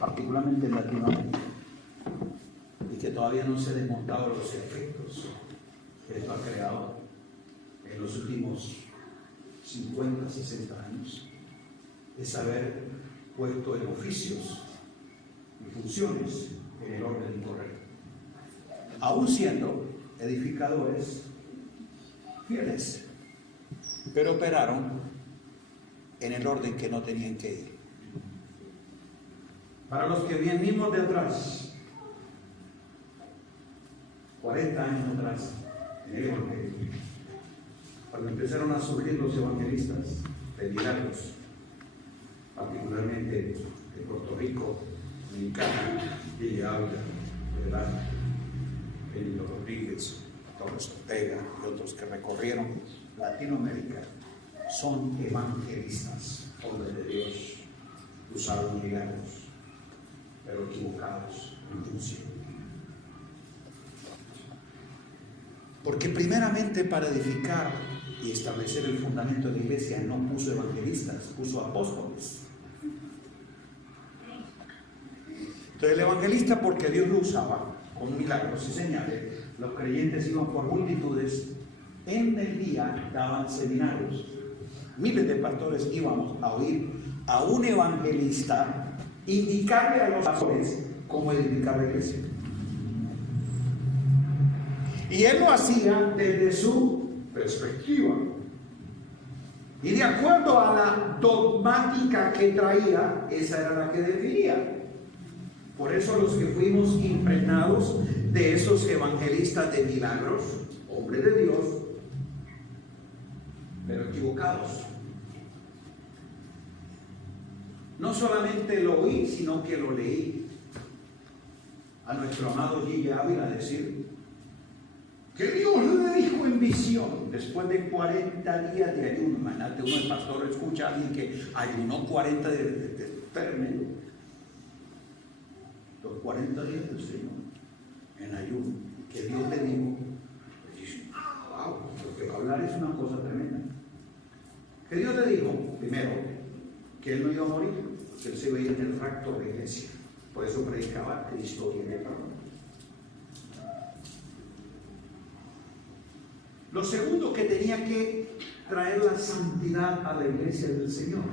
particularmente en Latinoamérica, y que todavía no se han desmontado los efectos que esto ha creado en los últimos 50, 60 años, es haber puesto en oficios y funciones en el orden incorrecto, aún siendo edificadores fieles, pero operaron en el orden que no tenían que ir. Para los que venimos de atrás, 40 años atrás, en el Evangelio, cuando empezaron a surgir los evangelistas de milagros, particularmente de Puerto Rico, Dominicana, Villa Ávila, ¿verdad? Benito Rodríguez, Torres Ortega y otros que recorrieron Latinoamérica, son evangelistas, hombres de Dios, usaron milagros, pero equivocados en función. Porque primeramente para edificar y establecer el fundamento de la iglesia no puso evangelistas, puso apóstoles. Entonces el evangelista, porque Dios lo usaba con milagros y señales, los creyentes iban por multitudes, en el día daban seminarios. Miles de pastores íbamos a oír a un evangelista indicarle a los pastores cómo edificar la iglesia. Y él lo hacía desde su perspectiva. Y de acuerdo a la dogmática que traía, esa era la que definía. Por eso los que fuimos impregnados de esos evangelistas de milagros, hombres de Dios, pero equivocados. No solamente lo oí, sino que lo leí. A nuestro amado Gille Ávila decir que Dios le dijo en visión, después de 40 días de ayuno. Imagínate, uno el pastor escucha a alguien que ayunó 40 días de término. Los 40 días del Señor en ayuno, que Dios le dijo, wow, porque hablar es una cosa tremenda. Que Dios le dijo, primero, que él no iba a morir, que él se veía en el rapto de la iglesia. Por eso predicaba Cristo viene pronto. Lo segundo, que tenía que traer la santidad a la iglesia del Señor.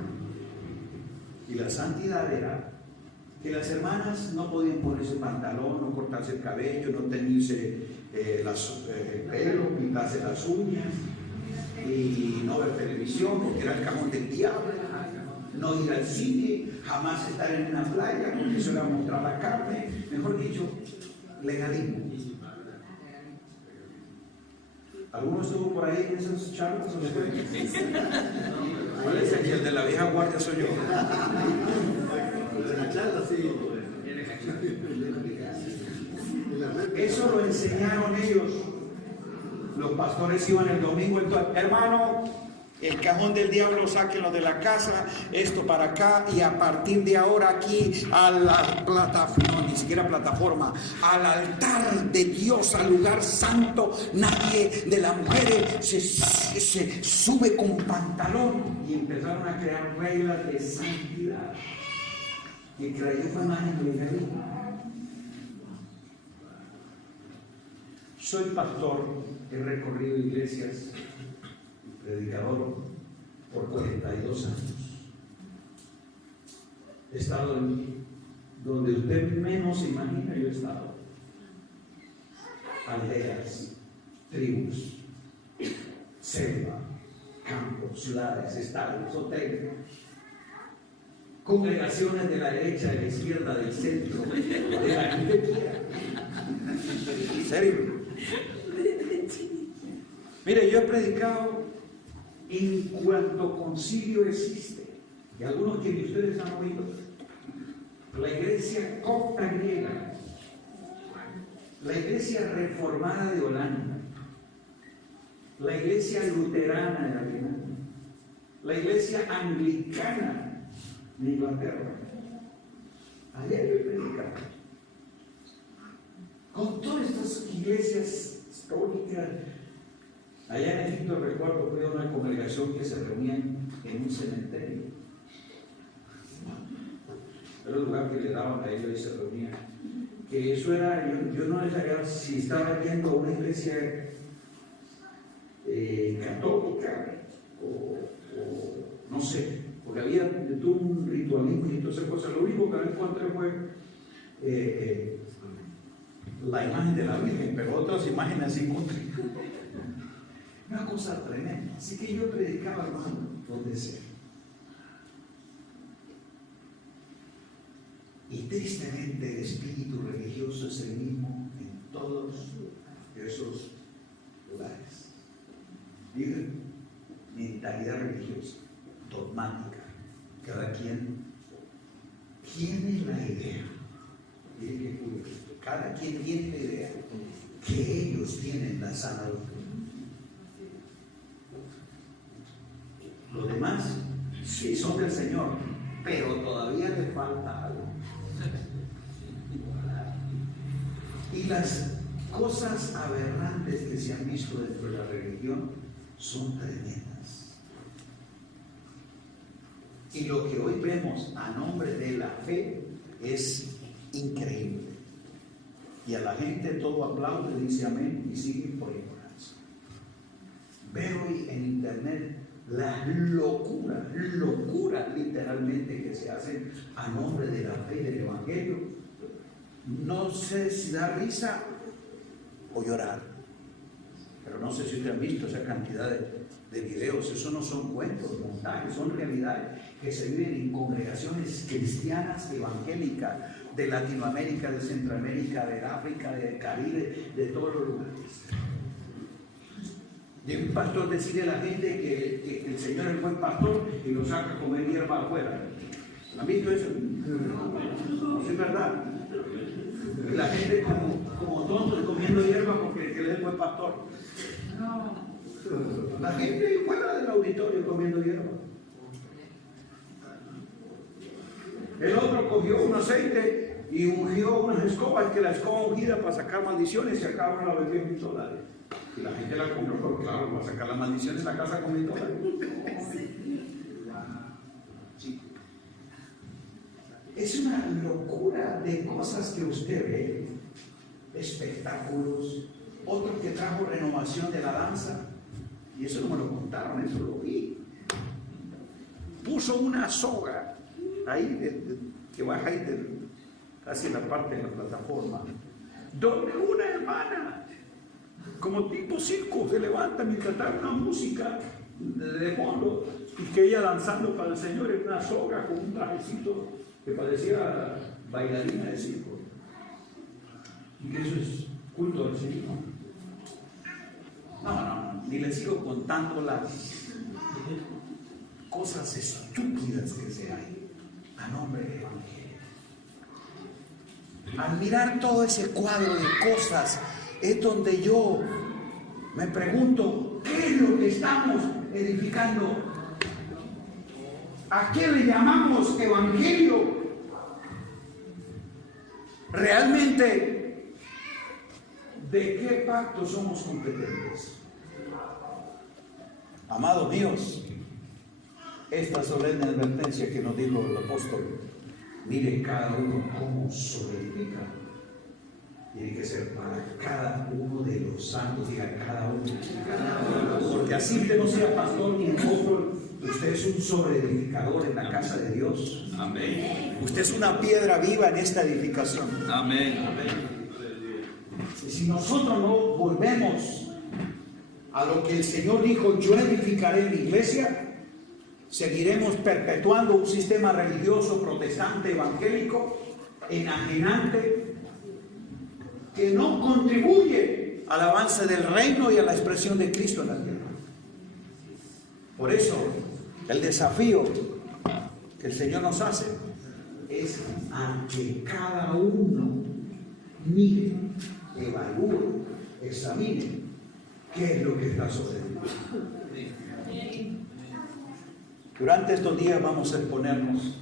Y la santidad era que las hermanas no podían ponerse pantalón, no cortarse el cabello, no teñirse el pelo, pintarse las uñas y no ver televisión porque era el cajón del diablo, no ir al cine, jamás estar en una playa porque eso era mostrar la carne, mejor dicho, legalismo. ¿Alguno estuvo por ahí en esos charcos? ¿Cuál es el de la vieja guardia? Soy yo. Eso lo enseñaron ellos. Los pastores iban el domingo, entonces, hermano, el cajón del diablo, sáquenlo de la casa, esto para acá, y a partir de ahora aquí a la plataforma, no, ni siquiera plataforma, al altar de Dios, al lugar santo, nadie de las mujeres se sube con pantalón. Y empezaron a crear reglas de santidad. Y creyó fue más en legalismo. Soy pastor, he recorrido iglesias, predicador por 42 años. He estado donde usted menos se imagina, yo he estado. Aldeas, tribus, selva, campos, ciudades, estados, hoteles, congregaciones de la derecha, de la izquierda, del centro, de la que usted quiera. ¿En serio? Mire, yo he predicado en cuanto concilio existe, y algunos que ustedes han oído, la iglesia copta griega, la iglesia reformada de Holanda, la iglesia luterana de Alemania, la iglesia anglicana de Inglaterra. Ayer yo predicaba con todas estas iglesias históricas. Allá en Egipto recuerdo que había una congregación que se reunían en un cementerio. Era el lugar que le daban a ellos y se reunían. Que eso era, yo no sabía si estaba viendo una iglesia católica o no sé, porque había tuvo un ritualismo y todas esas cosas. Lo único que encontré fue la imagen de la Virgen, pero otras imágenes así encontré. Una cosa tremenda. Así que yo predicaba, hermano, donde sea. Y tristemente el espíritu religioso es el mismo en todos esos lugares. Miren, mentalidad religiosa, dogmática. Cada quien tiene la idea. Miren qué curioso. Cada quien tiene la idea que ellos tienen la sana doctrina. Los demás sí son del Señor, pero todavía le falta algo. Y las cosas aberrantes que se han visto dentro de la religión son tremendas. Y lo que hoy vemos a nombre de la fe es increíble. Y a la gente todo aplaude, dice amén y sigue por ignorancia. Veo hoy en internet la locura literalmente que se hace a nombre de la fe del Evangelio. No sé si da risa o llorar, pero no sé si ustedes han visto esa cantidad de videos. Eso no son cuentos, montajes, son realidades que se viven en congregaciones cristianas evangélicas de Latinoamérica, de Centroamérica, de África, del Caribe, de todos los lugares. De un pastor decirle a la gente que el Señor es buen pastor y lo saca a comer hierba afuera. ¿Han visto eso? ¿No es verdad? Y la gente como tontos comiendo hierba porque él es buen pastor. La gente fuera del auditorio comiendo hierba. El otro cogió un aceite y ungió unas escobas, que la escoba ungida para sacar maldiciones se acaban la vendió en $1,000. Y la gente la compró, pero claro, para sacar las maldiciones en la casa con $1,000. Sí. Es una locura de cosas que usted ve, espectáculos. Otro que trajo renovación de la danza, y eso no me lo contaron, eso lo vi. Puso una soga ahí que baja ahí casi en la parte de la plataforma, donde una hermana, como tipo circo, se levanta mientras está una música de fondo y que ella danzando para el Señor en una soga con un trajecito que parecía bailarina de circo. Y que eso es culto al Señor. No, ni les sigo contando las cosas estúpidas que se hay a nombre del Evangelio. Al mirar todo ese cuadro de cosas es donde yo me pregunto, ¿qué es lo que estamos edificando? ¿A qué le llamamos evangelio? Realmente, ¿de qué pacto somos competentes? Amados míos, esta solemne advertencia que nos dijo el apóstol, mire cada uno cómo sobreedifica. Tiene que ser para cada uno de los santos, diga cada uno. Porque así usted no sea pastor ni apóstol, usted es un sobreedificador en la casa de Dios. Amén. Usted es una piedra viva en esta edificación. Amén. Y si nosotros no volvemos a lo que el Señor dijo, yo edificaré mi iglesia, seguiremos perpetuando un sistema religioso protestante evangélico enajenante que no contribuye al avance del reino y a la expresión de Cristo en la tierra. Por eso, el desafío que el Señor nos hace es a que cada uno mire, evalúe, examine qué es lo que está sucediendo. Durante estos días vamos a exponernos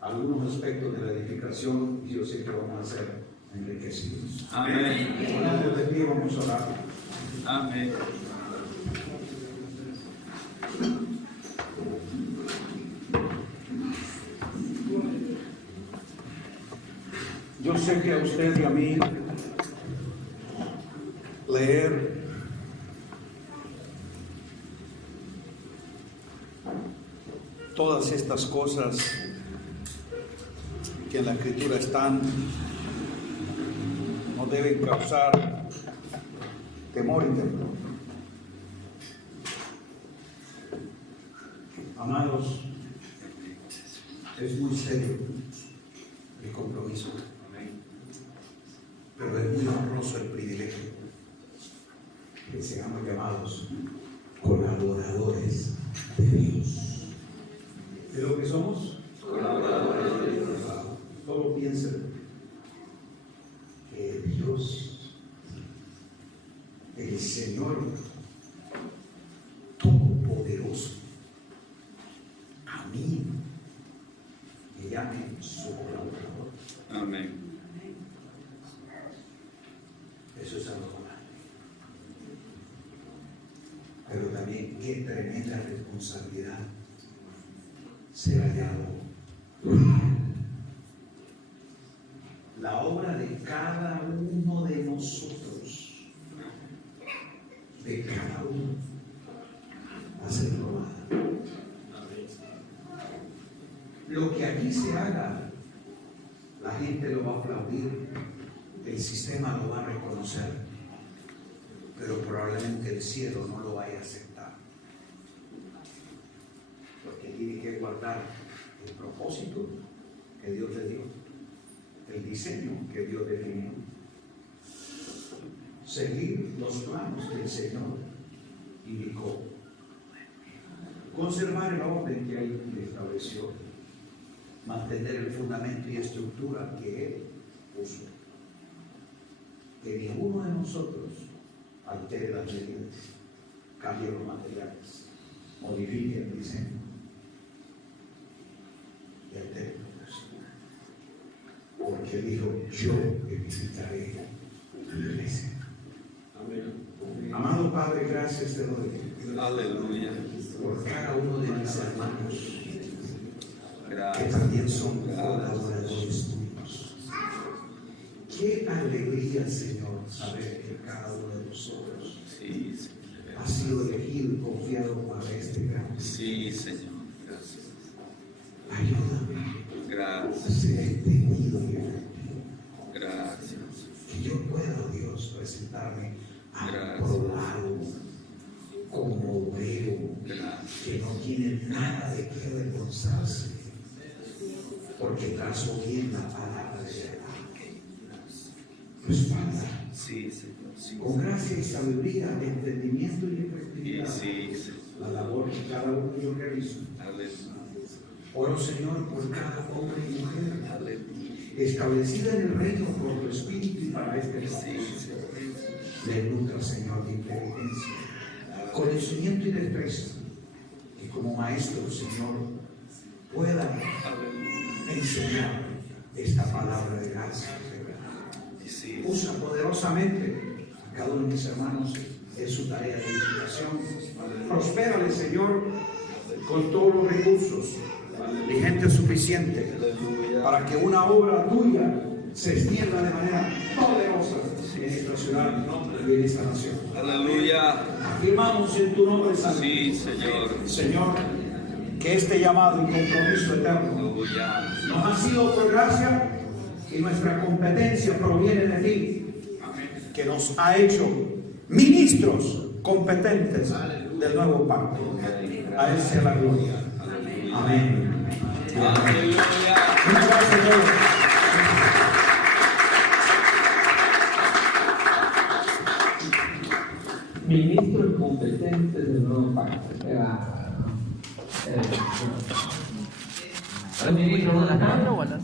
a algunos aspectos de la edificación y yo sé que vamos a ser enriquecidos. Amén. Ponemos de pie, vamos a orar. Amén. Yo sé que a usted y a mí leer todas estas cosas que en la Escritura están nos deben causar temor y temor. Amados, es muy serio el compromiso, pero es muy honroso el privilegio que seamos llamados colaboradores de Dios. ¿De lo que somos? Colaboradores de Dios. Solo piensen que Dios, el Señor Todopoderoso, a mí me llame su colaborador. Amén. Eso es algo grande. Pero también qué tremenda responsabilidad ser hallado. La obra de cada uno de nosotros, de cada uno, va a ser probada. Lo que aquí se haga, la gente lo va a aplaudir, el sistema lo va a reconocer, pero probablemente el cielo no lo vaya a aceptar, porque tiene que guardar el propósito que Dios le dio, el diseño que Dios definió, seguir los planos que el Señor indicó, conservar el orden que Él estableció, mantener el fundamento y estructura que Él puso. Que ninguno de nosotros altere las medidas, cambie los materiales, modifique el diseño y altere el propósito. Porque dijo, yo edificaré mi iglesia. Amén. Amado Padre, gracias te doy. Aleluya. Por cada uno de mis hermanos que Gracias. también son colaboradores tuyos. Qué alegría, Señor, saber que cada uno de nosotros Sí, Señor. ha sido elegido y confiado para este gran. Sí, Señor. Gracias. Ayúdame a Gracias. ser entendido y efectivo. Gracias. Que yo pueda, Dios, presentarme Gracias. aprobado como obrero Gracias. que no tiene nada de qué avergonzarse, porque trazó bien la palabra de verdad. Respalda Sí, Señor. Sí, con gracia y sabiduría, entendimiento y efectividad sí, Señor. la labor que cada uno de ellos realiza. Aleluya. Oro, Señor, por cada hombre y mujer Aleluya. establecida en el reino por tu espíritu y para este Sí, propósito. Señor. Le nutra, Señor, de inteligencia, conocimiento y destreza, que como maestro, Señor, pueda Aleluya. enseñar esta palabra de gracia. Sí, Usa poderosamente a cada uno de mis hermanos en su tarea de edificación. Prospérale, Señor, con todos los recursos y gente suficiente aleluya. para que una obra tuya se extienda de manera poderosa en esta ciudad y en esta nación. Aleluya. Afirmamos en tu nombre, Santo. Sí, Señor. Señor, que este llamado y compromiso eterno Aleluya. nos ha sido por gracia y nuestra competencia proviene de ti, que nos ha hecho ministros competentes del nuevo pacto. A Él sea la gloria. Amén. Aleluya. Muchas gracias, Señor. Ministros competentes del nuevo pacto. Ahora me dirijo a la cámara o a la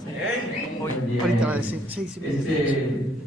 Ahorita va a decir, Este,